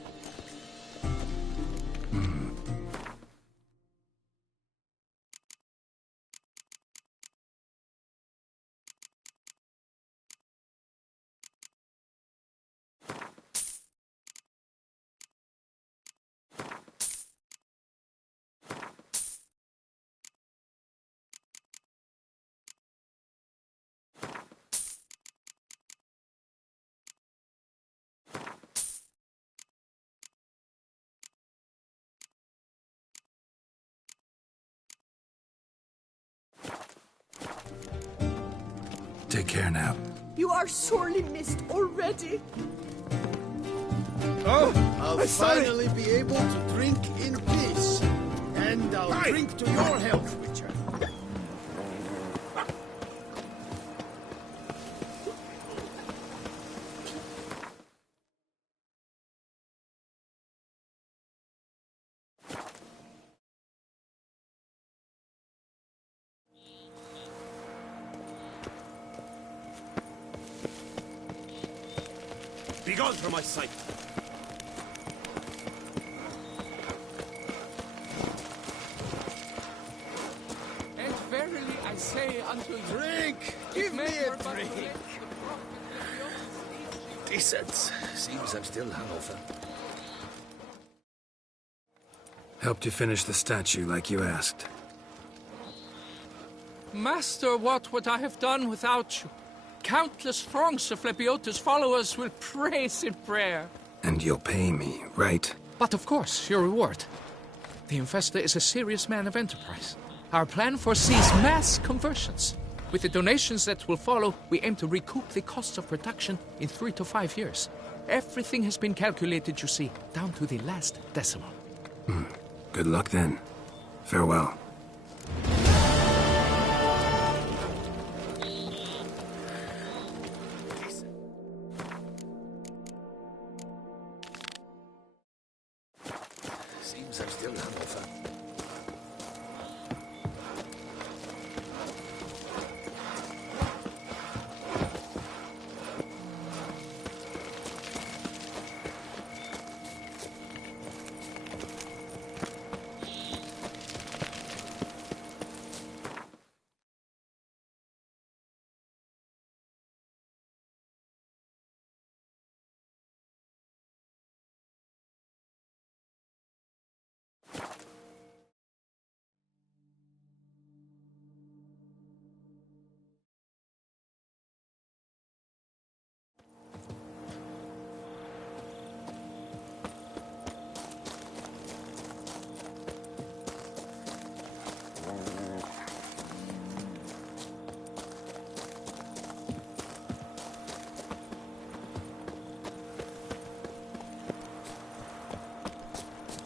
Take care now. You are sorely missed already. Oh, I'll finally be able to drink in peace. And I'll drink to your health, Witcher. Begone from my sight! And verily I say unto you, drink! Give me a drink! Decent. Seems I'm still hungover. Helped you finish the statue like you asked. Master, what would I have done without you? Countless throngs of Lebiota's followers will praise in prayer. And you'll pay me, right? But of course, your reward. The investor is a serious man of enterprise. Our plan foresees mass conversions. With the donations that will follow, we aim to recoup the costs of production in 3 to 5 years. Everything has been calculated, you see, down to the last decimal. Good luck then. Farewell. Seems I'm still hungover.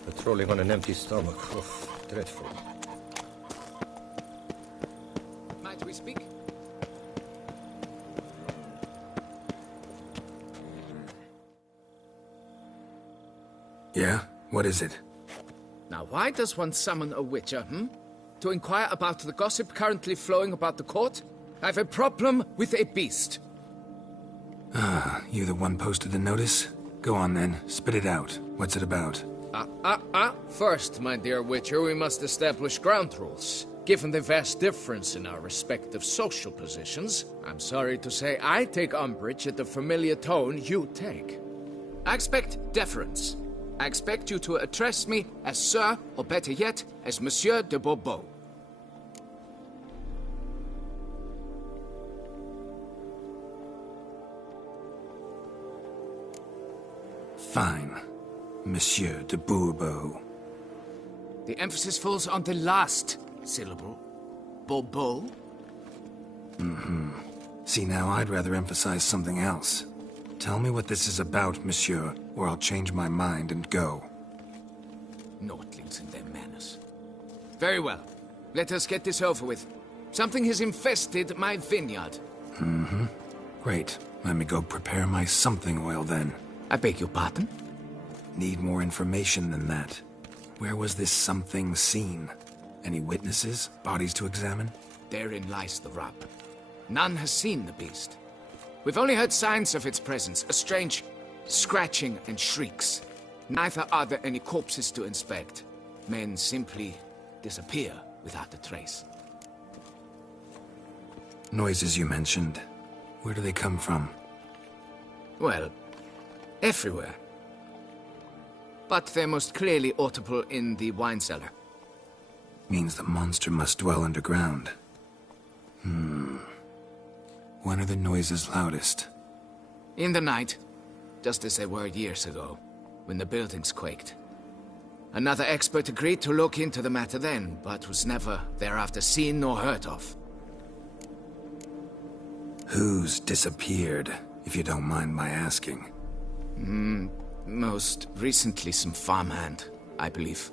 Patrolling on an empty stomach. Oh, dreadful. Might we speak? Yeah? What is it? Now, why does one summon a witcher, To inquire about the gossip currently flowing about the court? I have a problem with a beast. Ah, you the one posted the notice? Go on then, spit it out. What's it about? First, my dear Witcher, we must establish ground rules. Given the vast difference in our respective social positions, I'm sorry to say I take umbrage at the familiar tone you take. I expect deference. I expect you to address me as Sir, or better yet, as Monsieur de Bourbeau. Fine. Monsieur de Bourbeau. The emphasis falls on the last syllable. Bourbeau? See, now I'd rather emphasize something else. Tell me what this is about, monsieur, or I'll change my mind and go. Nordlings and their manners. Very well. Let us get this over with. Something has infested my vineyard. Mm-hmm. Great. Let me go prepare my something oil then. I beg your pardon? Need more information than that. Where was this something seen? Any witnesses? Bodies to examine? Therein lies the rub. None has seen the beast. We've only heard signs of its presence, a strange scratching and shrieks. Neither are there any corpses to inspect. Men simply disappear without a trace. Noises you mentioned. Where do they come from? Well, everywhere. But they're most clearly audible in the wine cellar. Means the monster must dwell underground. When are the noises loudest? In the night, just as they were years ago, when the buildings quaked. Another expert agreed to look into the matter then, but was never thereafter seen nor heard of. Who's disappeared, if you don't mind my asking? Most recently some farmhand, I believe.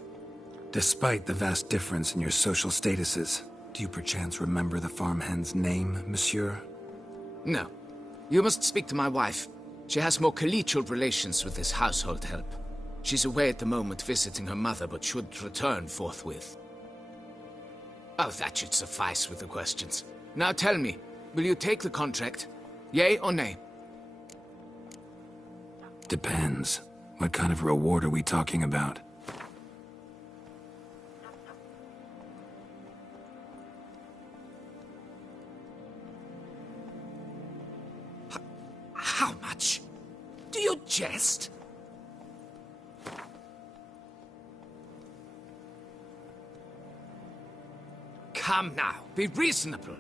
Despite the vast difference in your social statuses, do you perchance remember the farmhand's name, monsieur? No. You must speak to my wife. She has more collegial relations with this household help. She's away at the moment visiting her mother, but should return forthwith. Oh, that should suffice with the questions. Now tell me, will you take the contract? Yea or nay? Depends. What kind of reward are we talking about? How much? Do you jest? Come now, be reasonable.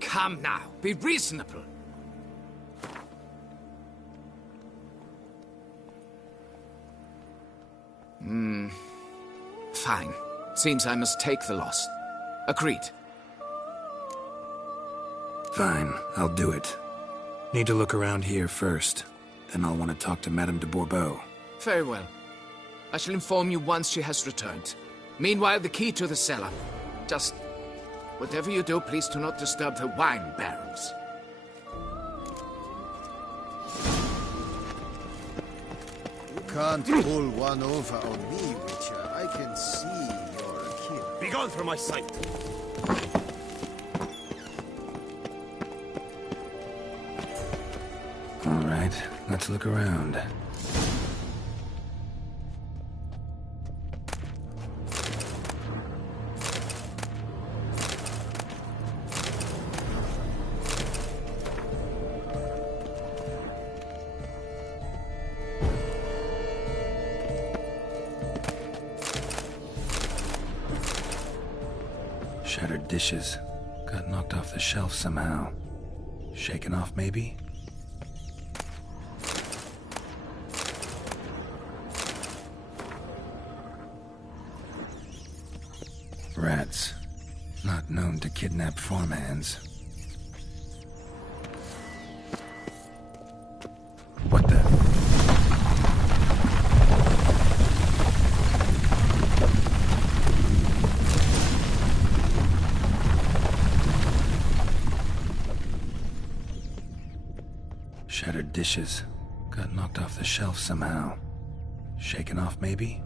Come now, be reasonable. Fine. Seems I must take the loss. Agreed. Fine, I'll do it. Need to look around here first. Then I'll want to talk to Madame de Bourbeau. Very well. I shall inform you once she has returned. Meanwhile, the key to the cellar. Just... whatever you do, please do not disturb the wine barrels. You can't pull one over on me, Witcher. I can see you're a kid. Begone from my sight! All right, let's look around. Shattered dishes. Got knocked off the shelf somehow. Shaken off, maybe? Rats. Not known to kidnap farmhands. What the... Shattered dishes. Got knocked off the shelf somehow. Shaken off, maybe?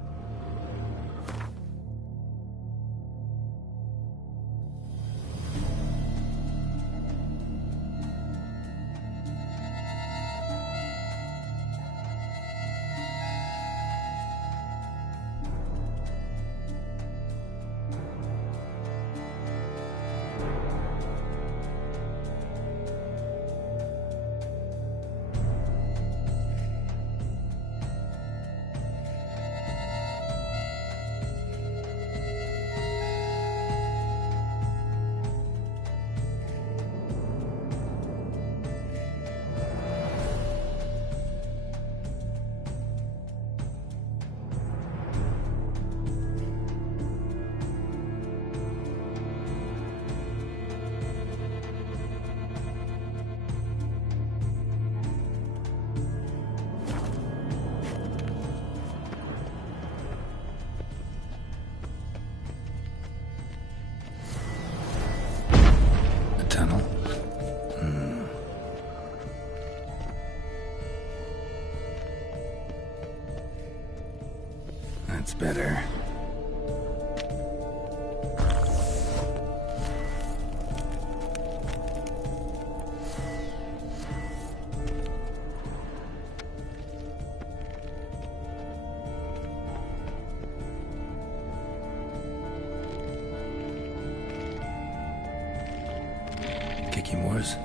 That's better. Kikimores?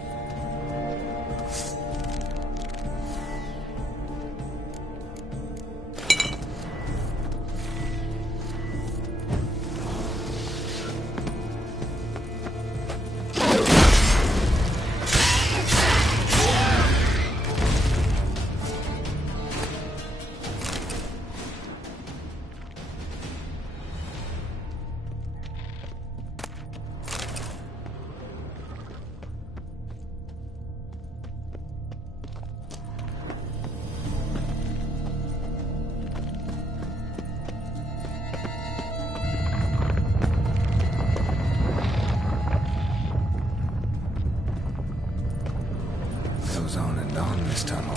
Goes on and on this tunnel.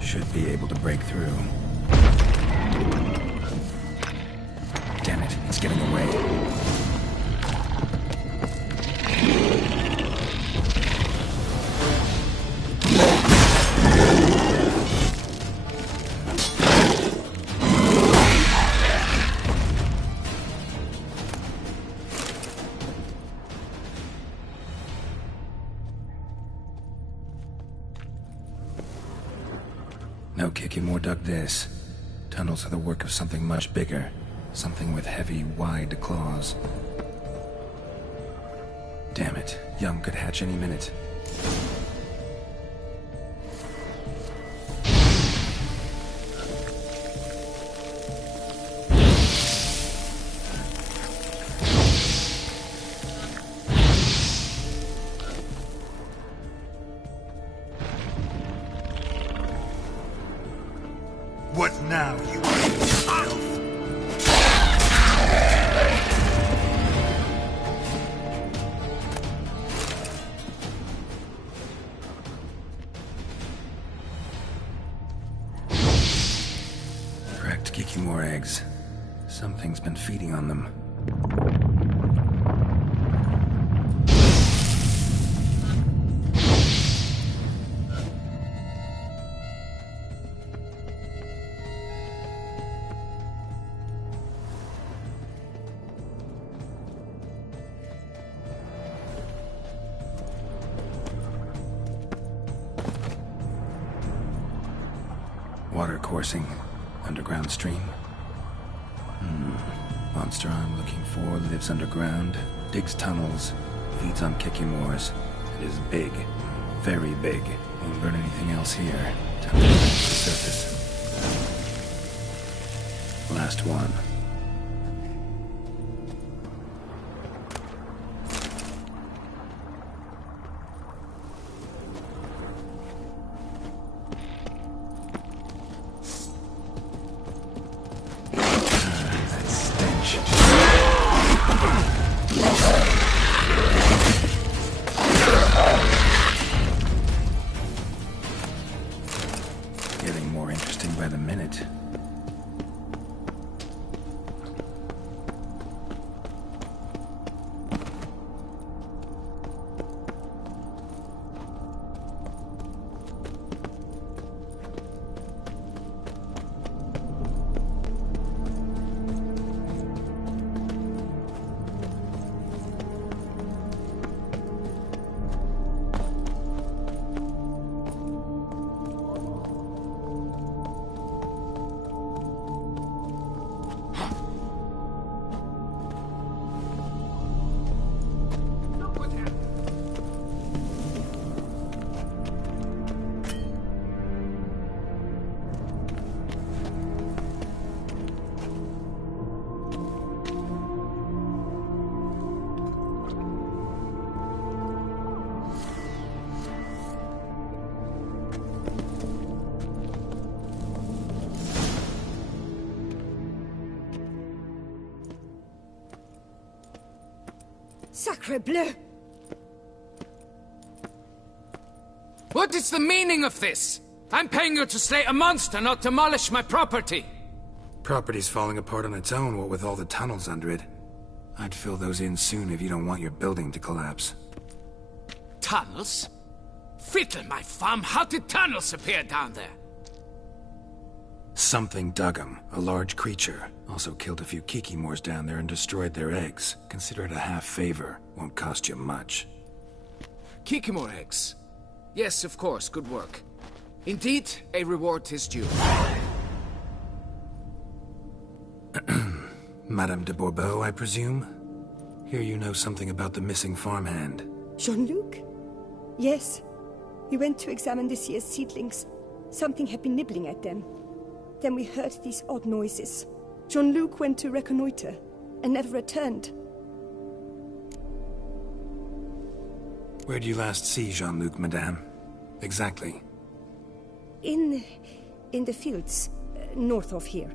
Should be able to break through. Damn it, it's getting away. No Kikimore dug this. Tunnels are the work of something much bigger. Something with heavy, wide claws. Damn it. Young could hatch any minute. What now, you elf? Cracked Kikimore eggs. Something's been feeding on them. Water coursing. Underground stream. Monster I'm looking for lives underground, digs tunnels, feeds on Kikimores. It is big. Very big. Won't learn anything else here. Time to get back to the surface. Last one. Sacre bleu! What is the meaning of this? I'm paying you to slay a monster, not demolish my property. Property's falling apart on its own, what with all the tunnels under it. I'd fill those in soon if you don't want your building to collapse. Tunnels? Fiddle my thumb, how did tunnels appear down there? Something dug 'em. A large creature. Also killed a few kikimores down there and destroyed their eggs. Consider it a half-favor. Won't cost you much. Kikimore eggs. Yes, of course, good work. Indeed, a reward is due. Madame de Bourbeau, I presume? Hear you know something about the missing farmhand. Jean-Luc? Yes. We went to examine this year's seedlings. Something had been nibbling at them. Then we heard these odd noises. Jean-Luc went to reconnoiter and never returned. Where did you last see Jean-Luc, madame? Exactly. In the fields, north of here,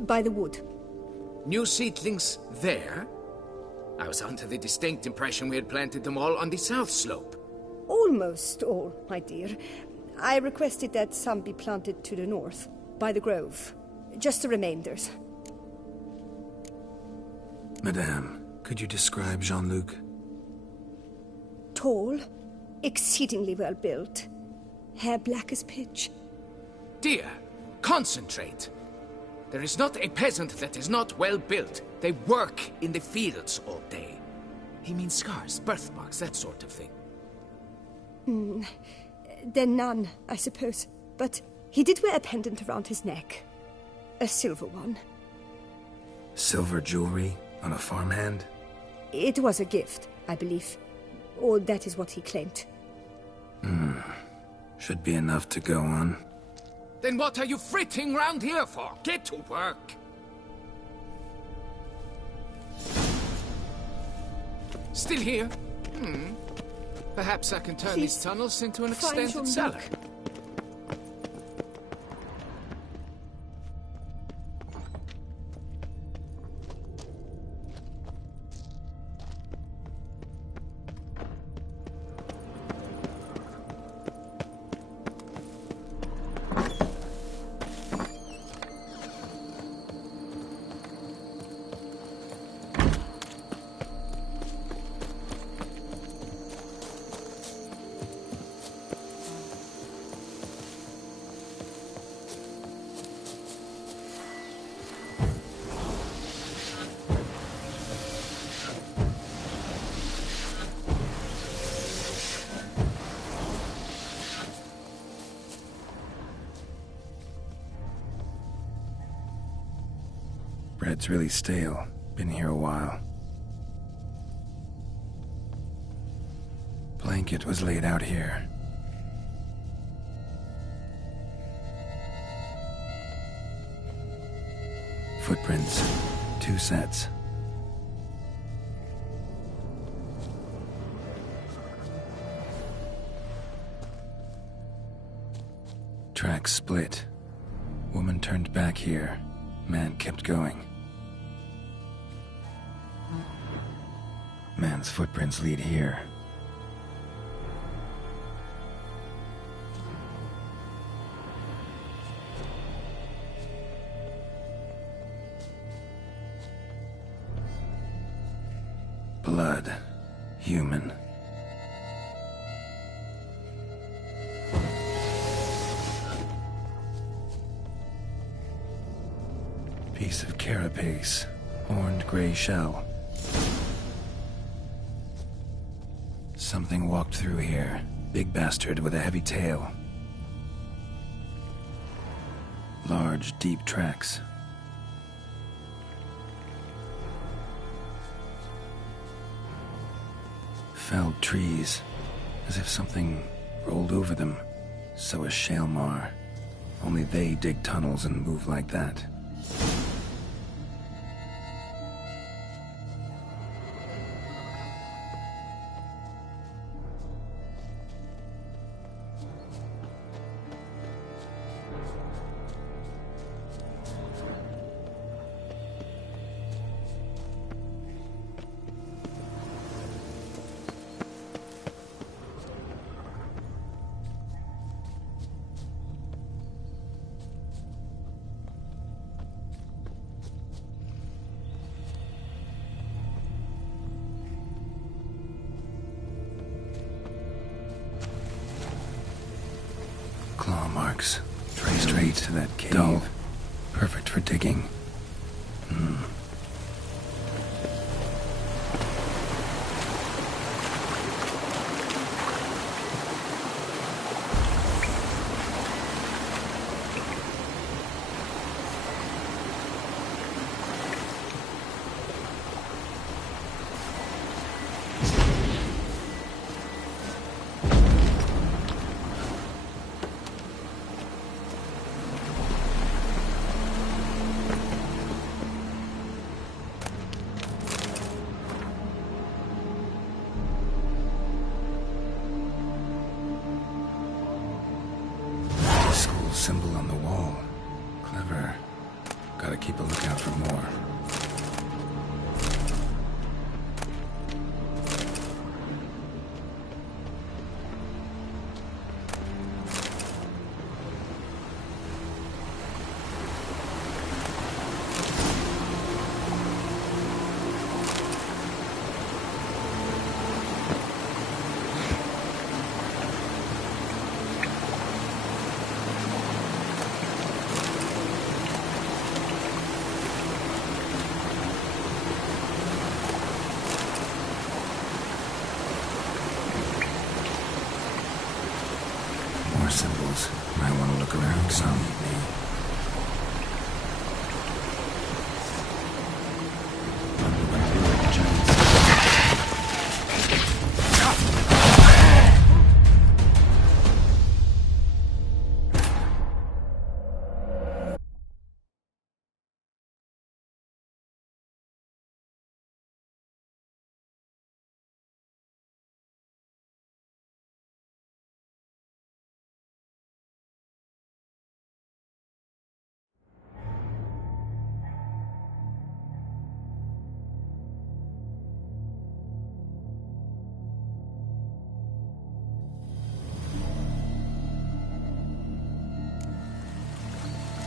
by the wood. New seedlings there? I was under the distinct impression we had planted them all on the south slope. Almost all, my dear. I requested that some be planted to the north, by the grove. Just the remainders. Madame, could you describe Jean-Luc? Tall, exceedingly well built. Hair black as pitch. Dear, concentrate. There is not a peasant that is not well built. They work in the fields all day. He means scars, birthmarks, that sort of thing. Then none, I suppose. But he did wear a pendant around his neck. A silver one. Silver jewelry on a farmhand? It was a gift, I believe. Or that is what he claimed. Should be enough to go on. Then what are you fritting round here for? Get to work! Still here? Perhaps I can turn these tunnels into an extended cellar. Bread's really stale. Been here a while. Blanket was laid out here. Footprints. 2 sets. Tracks split. Woman turned back here. Man kept going. Man's footprints lead here. Blood. Human. Piece of carapace. Horned gray shell. Something walked through here. Big bastard with a heavy tail. Large, deep tracks. Felled trees, as if something rolled over them. So is Shalmar. Only they dig tunnels and move like that. marks. Trail straight to that cave. Dull. Perfect for digging. Symbol on the wall. Clever. Gotta keep a lookout for more. More symbols. Might want to look around some.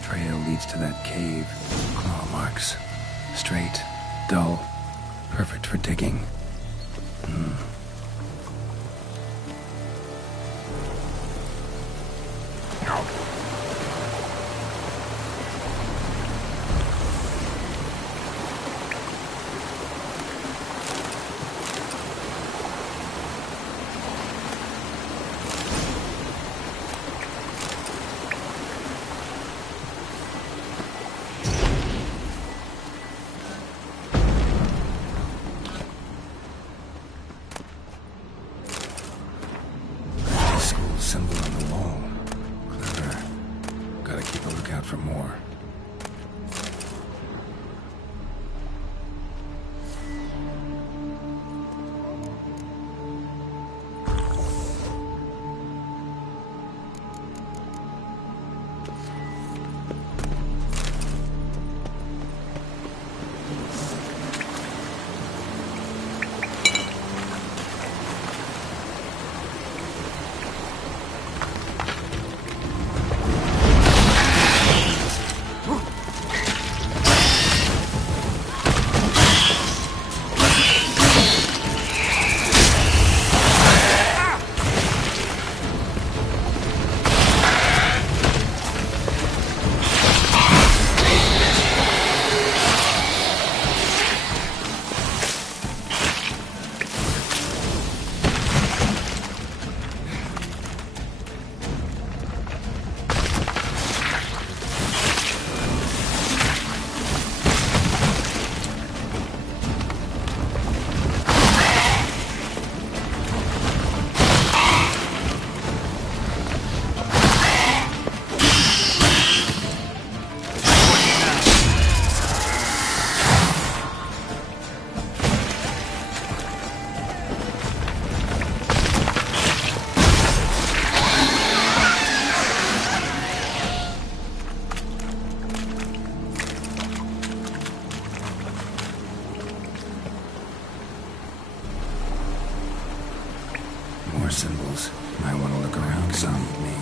Trail leads to that cave. Claw marks. Straight, dull, perfect for digging. Symbol on the wall. Clever. Gotta keep a lookout for more. More symbols. Might want to look around some with me.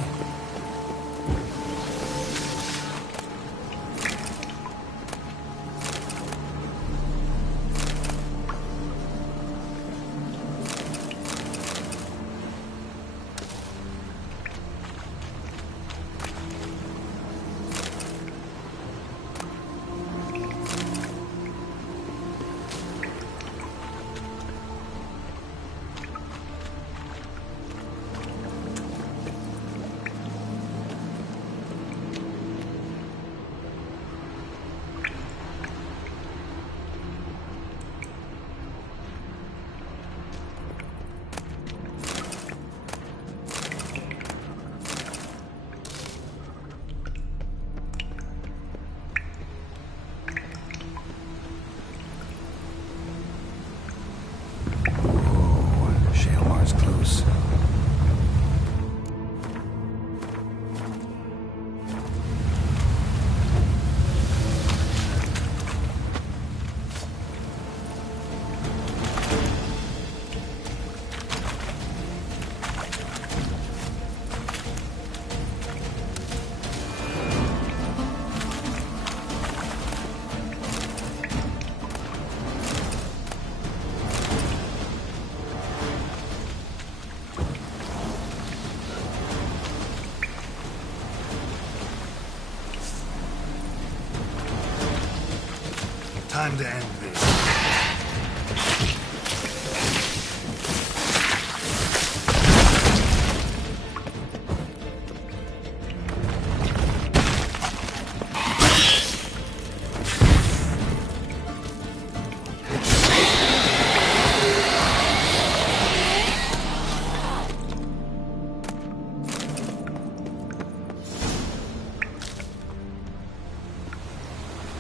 and end this.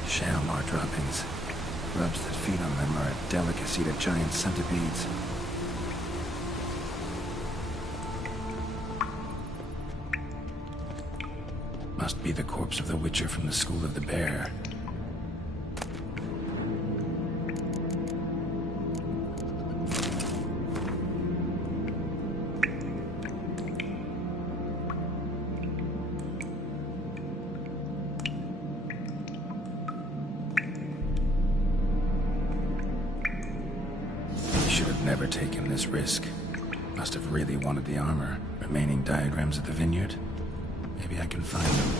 Shalmar droppings. Grubs that feed on them are a delicacy to giant centipedes. Must be the corpse of the Witcher from the School of the Bear. Never taken this risk. Must have really wanted the armor. Remaining diagrams at the vineyard? Maybe I can find them.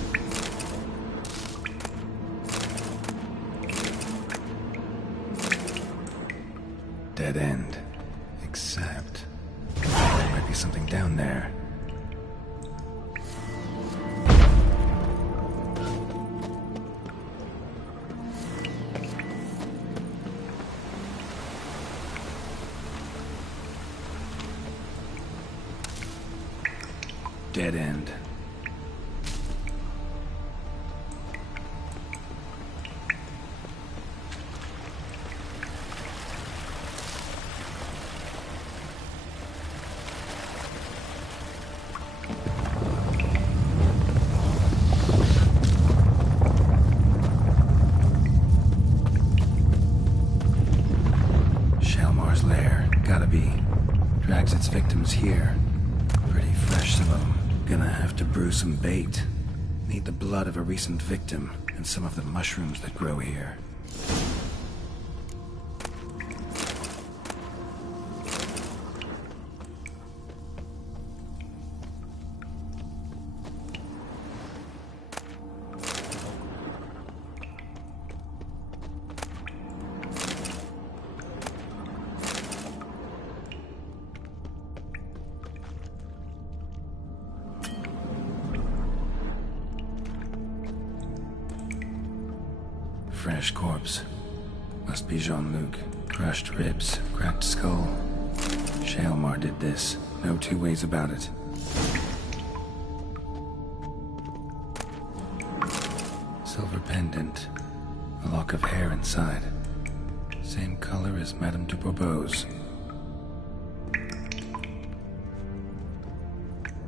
Dead end. Except... there might be something down there. Dead end. Shalmar's lair. Gotta be. Drags its victims here. Pretty fresh, some of them. Gonna have to brew some bait. Need the blood of a recent victim, and some of the mushrooms that grow here. Fresh corpse. Must be Jean-Luc. Crushed ribs, cracked skull. Shalmar did this. No two ways about it. Silver pendant. A lock of hair inside. Same color as Madame de Bourbeau's.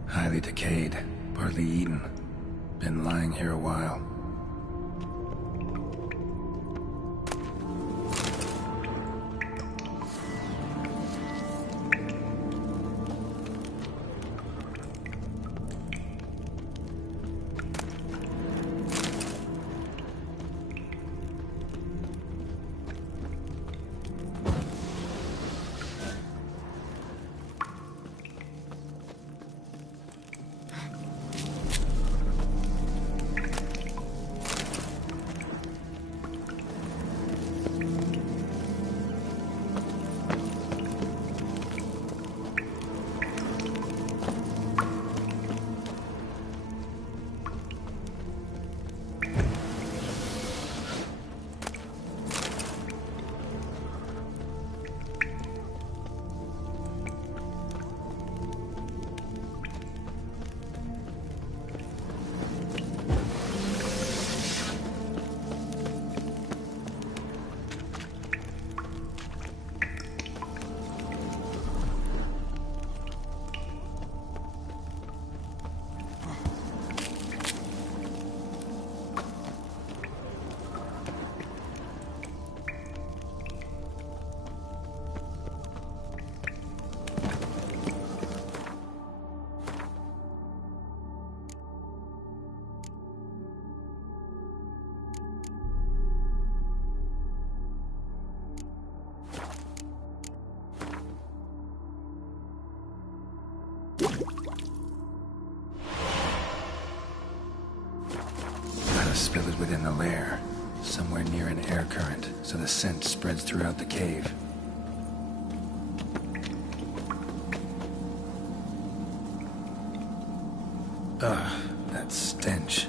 Highly decayed, partly eaten. Been lying here a while. Spill it within the lair. Somewhere near an air current, so the scent spreads throughout the cave. Ugh, that stench.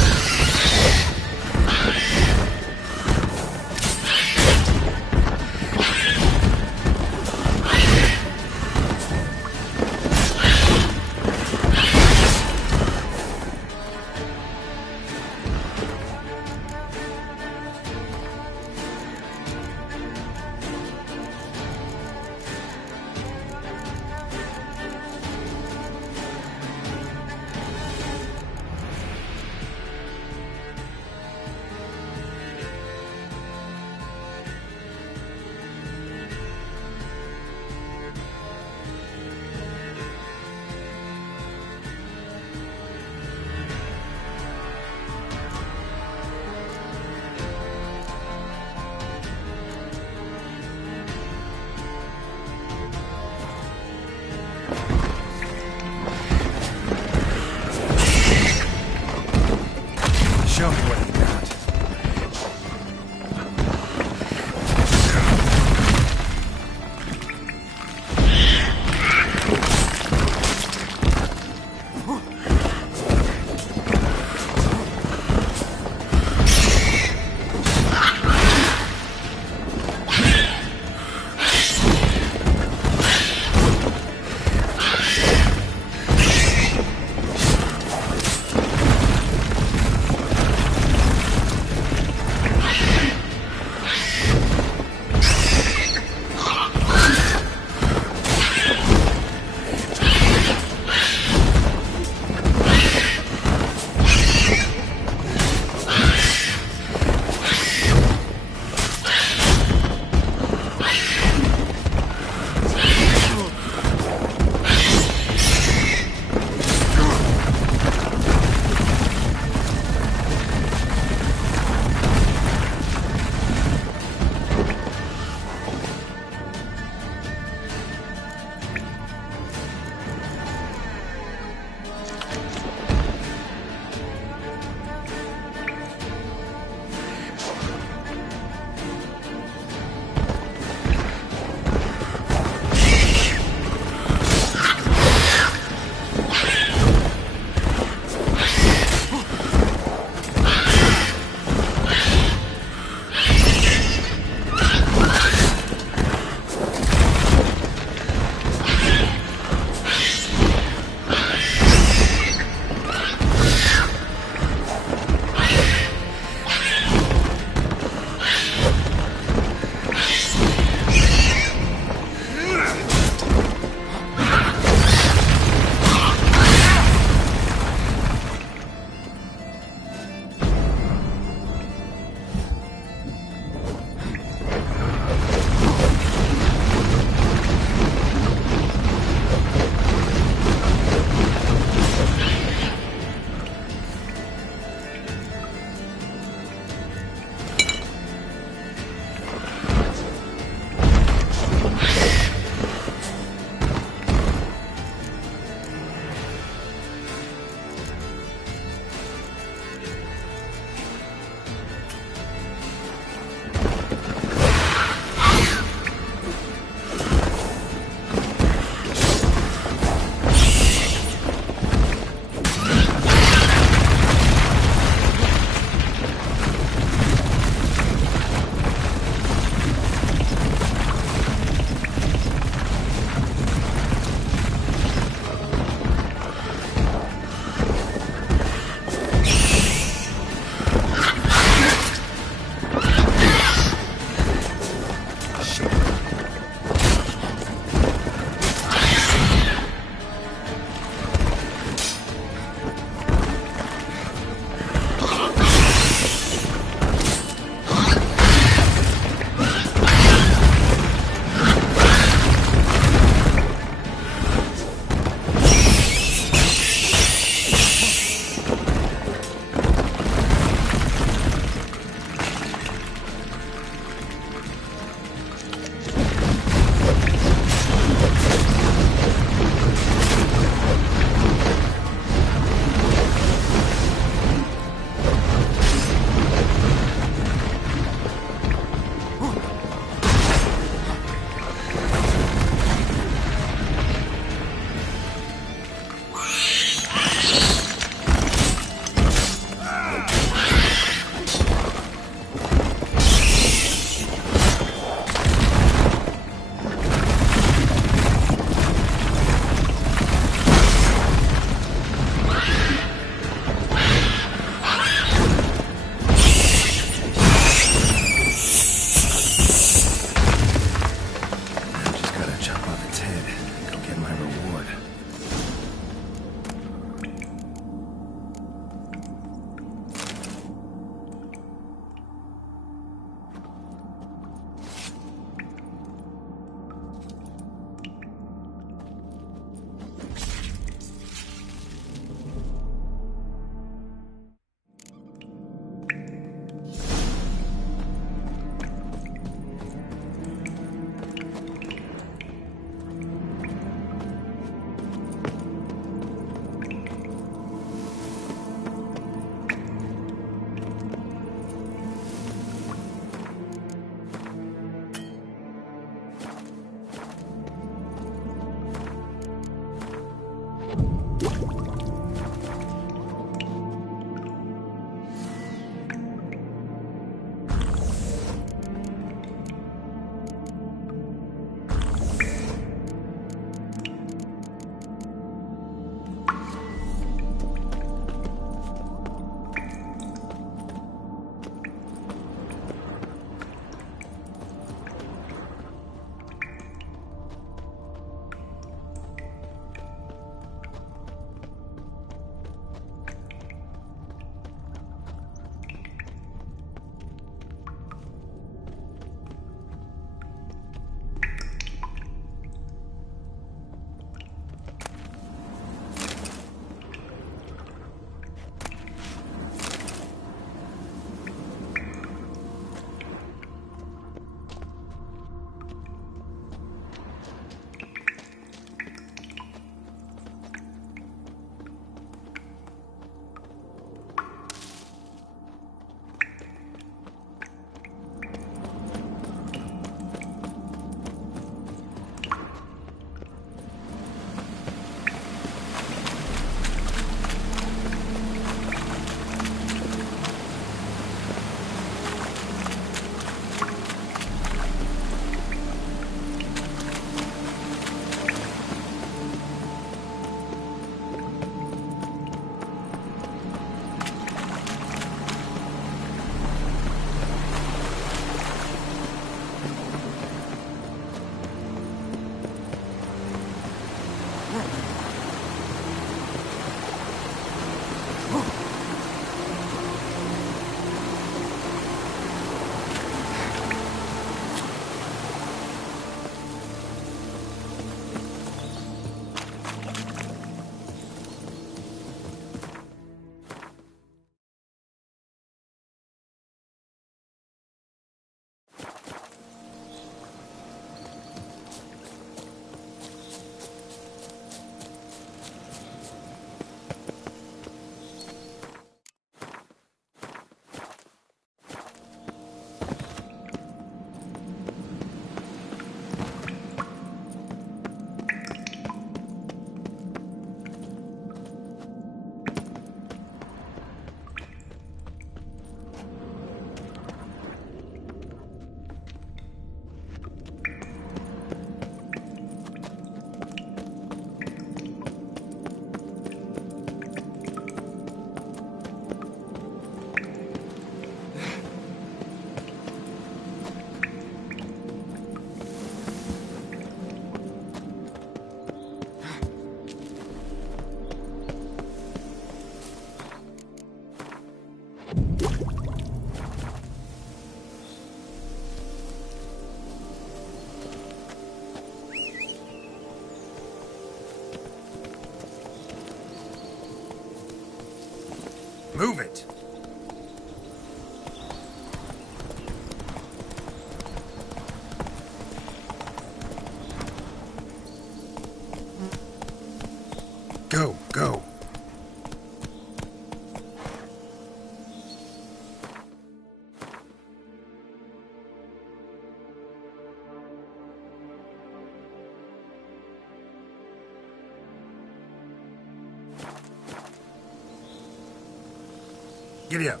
Giddy up.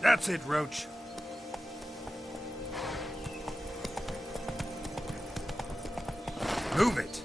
That's it, Roach. Move it.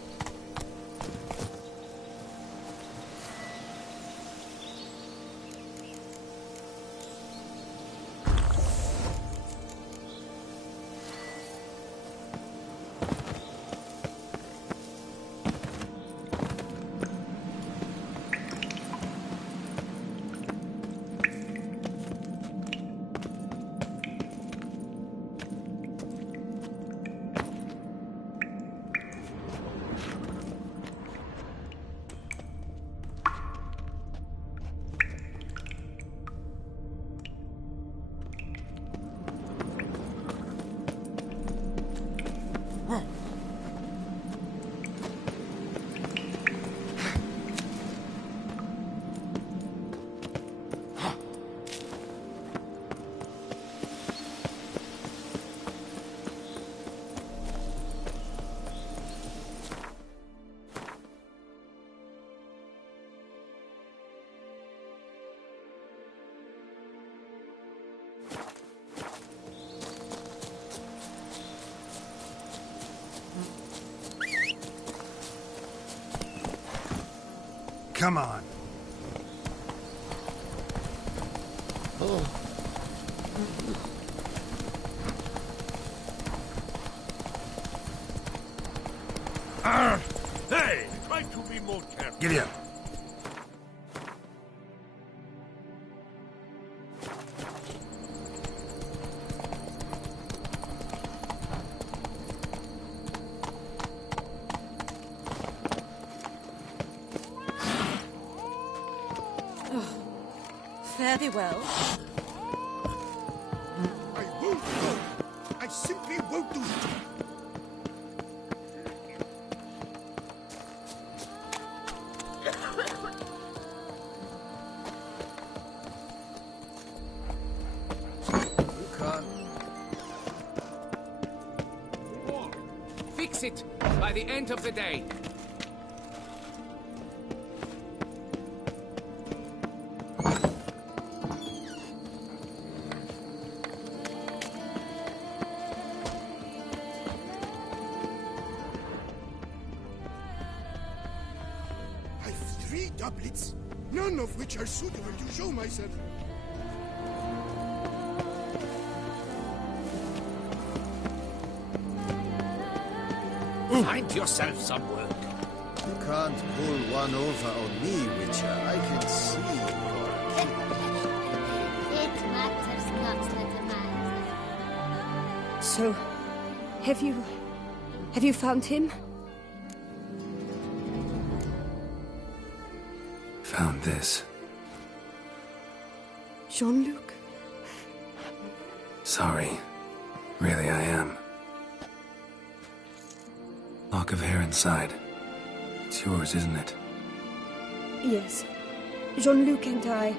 Come on. Hey, try to be more careful. Giddy up. Fare thee well. I won't go. I simply won't do it. You can't. Fix it by the end of the day. Doublets, none of which are suitable to show myself. Find yourself some work. You can't pull one over on me, Witcher. I can see. It matters not, little man. So, have you found him? Found this. Jean-Luc? Sorry. Really, I am. Lock of hair inside. It's yours, isn't it? Yes. Jean-Luc and I...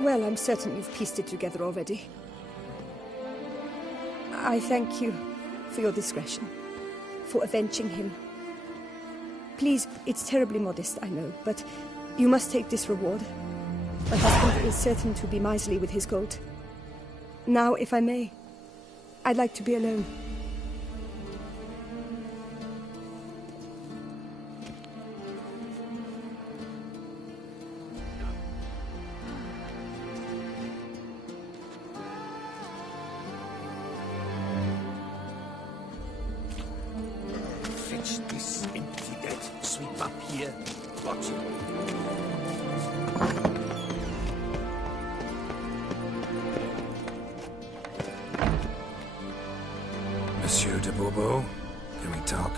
Well, I'm certain you've pieced it together already. I thank you for your discretion, for avenging him. Please, it's terribly modest, I know, but you must take this reward. My husband is certain to be miserly with his gold. Now, if I may, I'd like to be alone. Fetch this empty dead. Sweep up here. Watch it. Monsieur de Bourbeau, can we talk?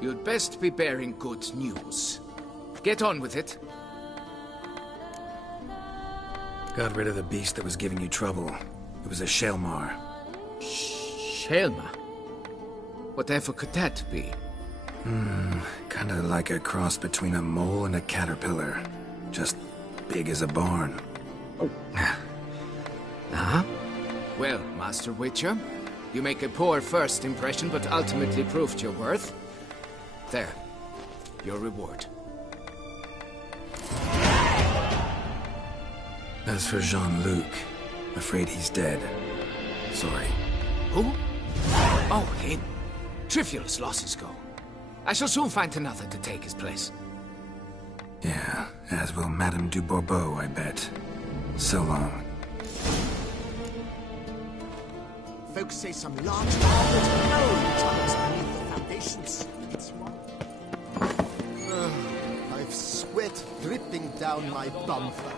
You'd best be bearing good news. Get on with it. Got rid of the beast that was giving you trouble. It was a Shelmar. Shelma? Whatever could that be? Kinda like a cross between a mole and a caterpillar. Just big as a barn. Oh. Uh-huh. Well, Master Witcher, you make a poor first impression, but ultimately proved your worth. There. your reward. As for Jean-Luc, afraid he's dead. Sorry. Who? Oh, him. Trivial as losses go. I shall soon find another to take his place. Yeah, as will Madame du Bourbeau, I bet. So long. Folks say some large hole tunnels beneath the foundations. It's one. I've sweat dripping down my bumper.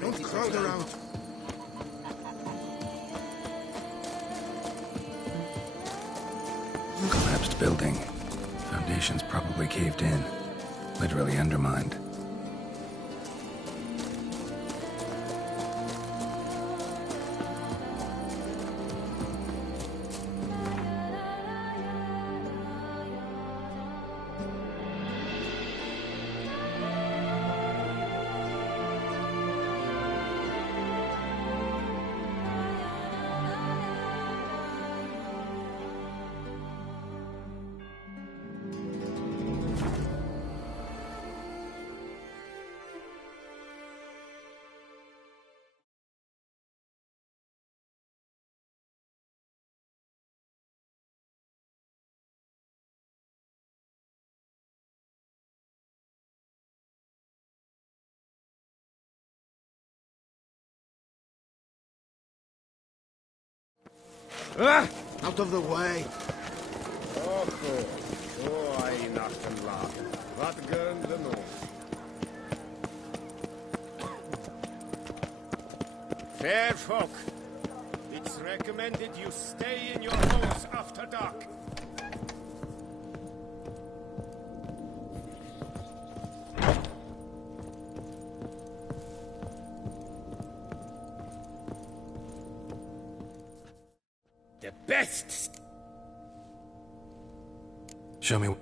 Don't crowd around. Collapsed building. Foundations probably caved in. Literally undermined. Ah! Out of the way. I nachtenla. Wat gön de no. Fair folk, it's recommended you stay in your house after dark. The best. Show me.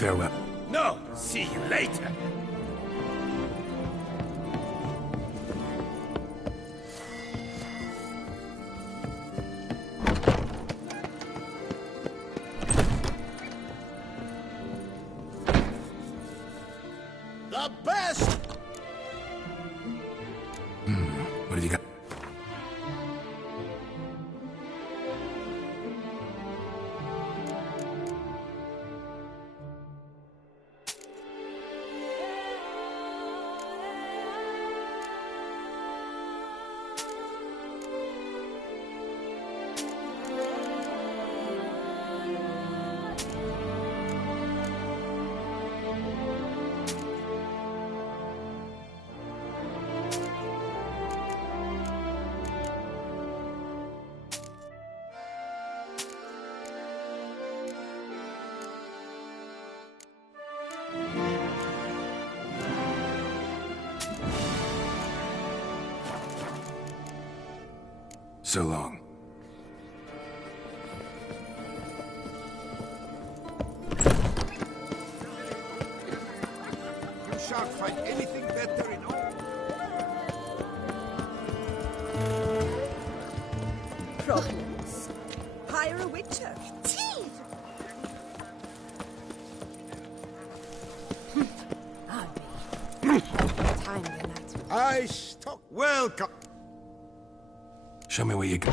Farewell. No, see you later. The best! What have you got? So long. You shan't find anything better in all. Problems? Hire a witcher. Time than that. I stock welcome. Show me where you go.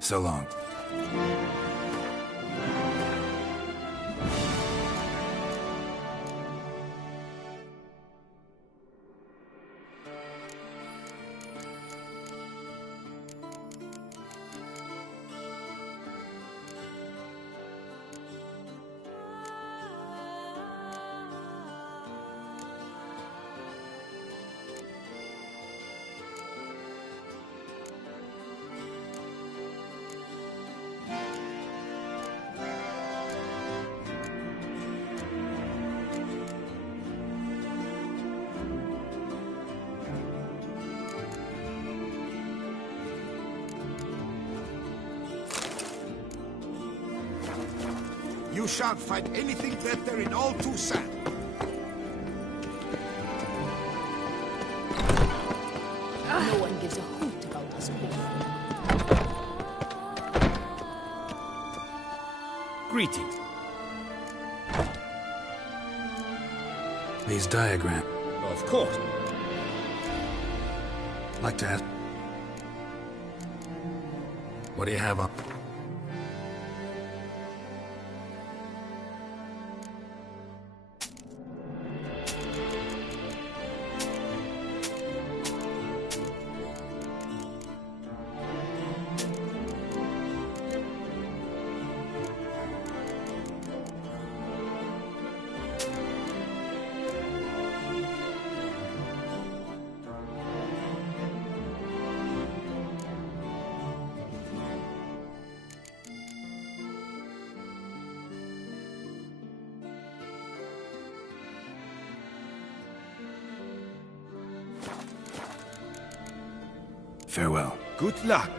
So long. You shan't find anything better in all Toussaint. No one gives a hoot about us. Greetings. These diagrams. Of course. Like to ask. What do you have on? Farewell. Good luck.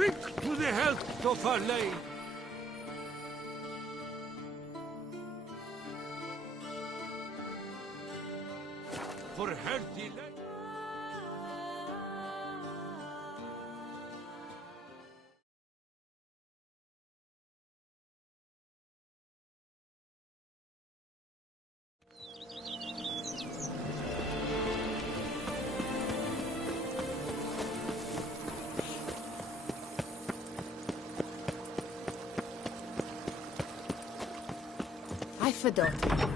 Drink to the health of our lady. For healthy life. I forgot.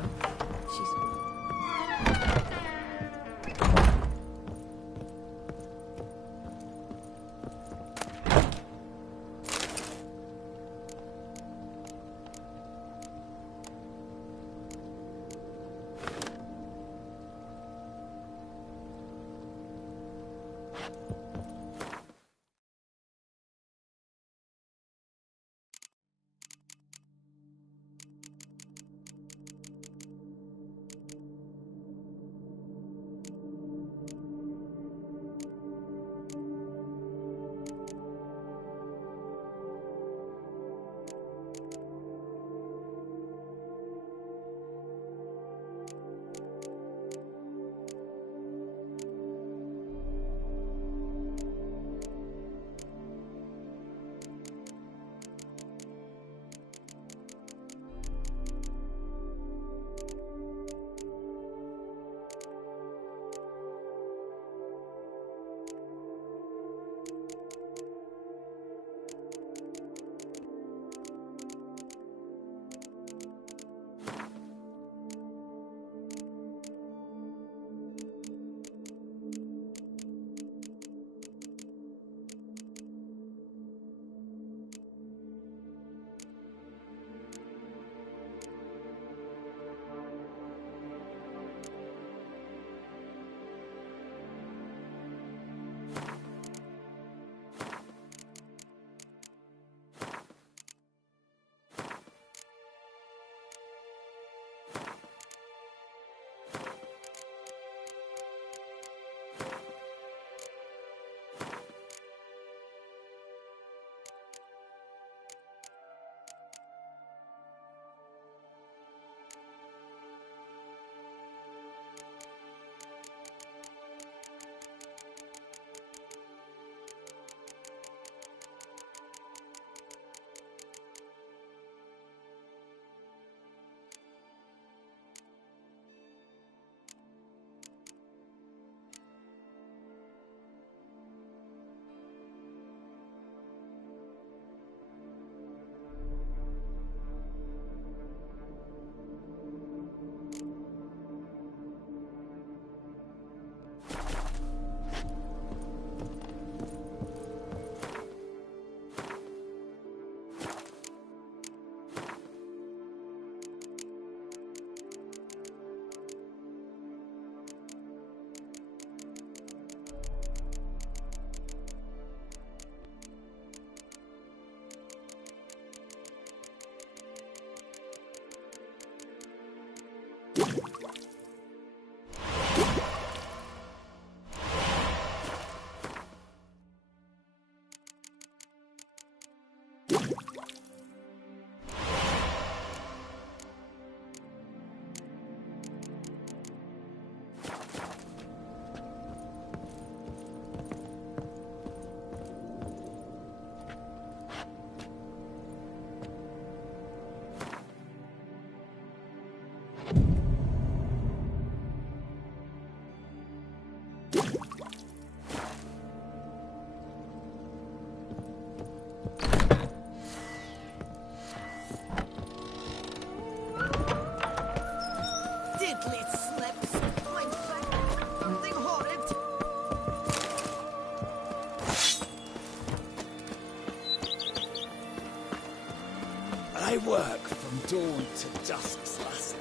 I work from dawn to dusk's last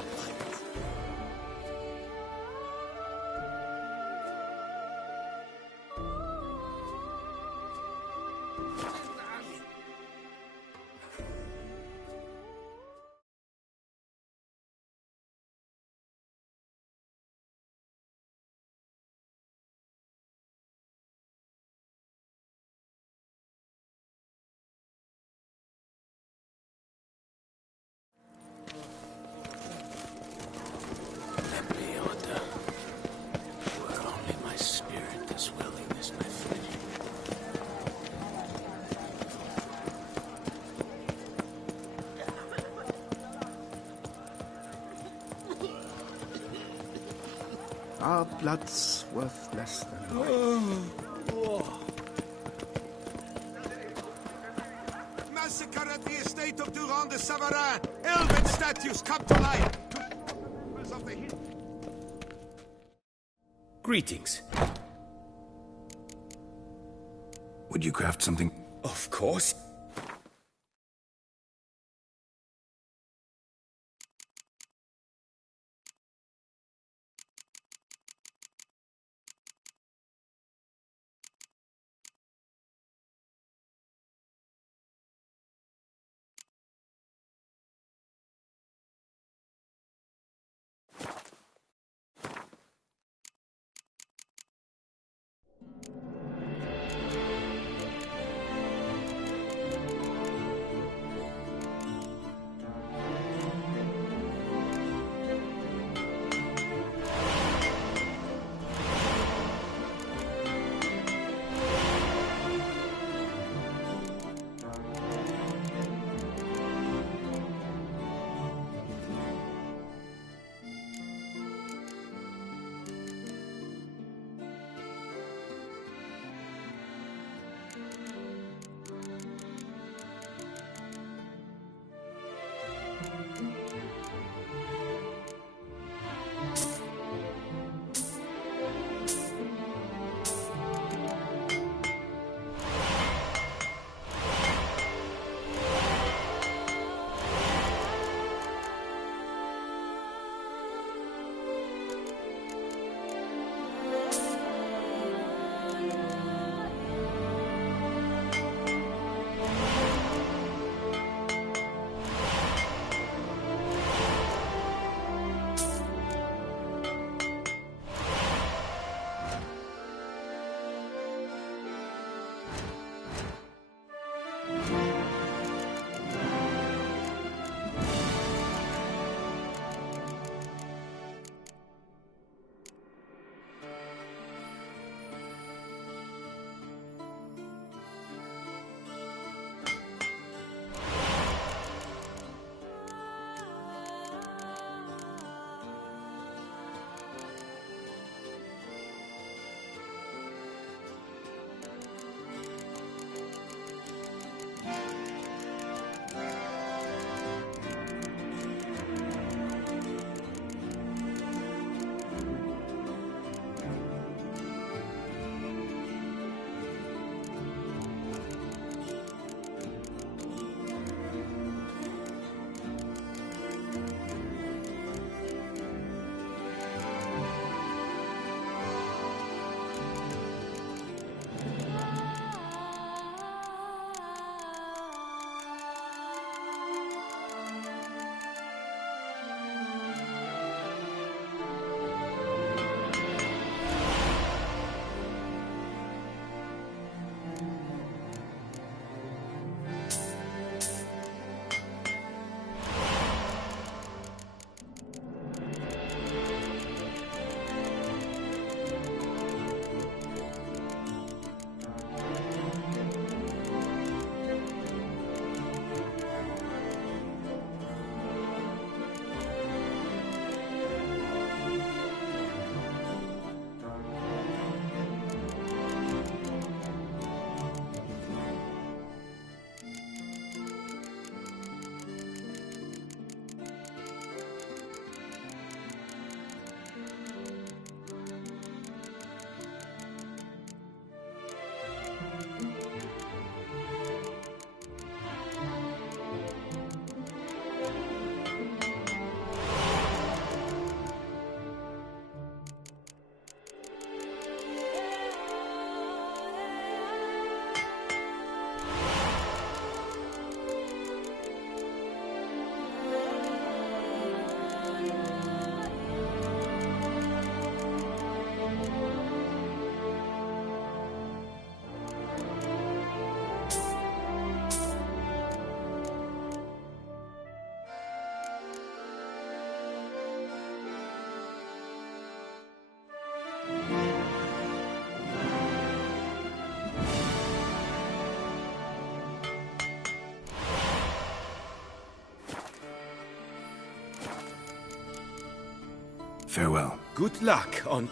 Our blood's worth less than mine. Massacre at the estate of Durand de Savarin. Elven statues come to life. Greetings. Would you craft something? Of course. Farewell. Good luck on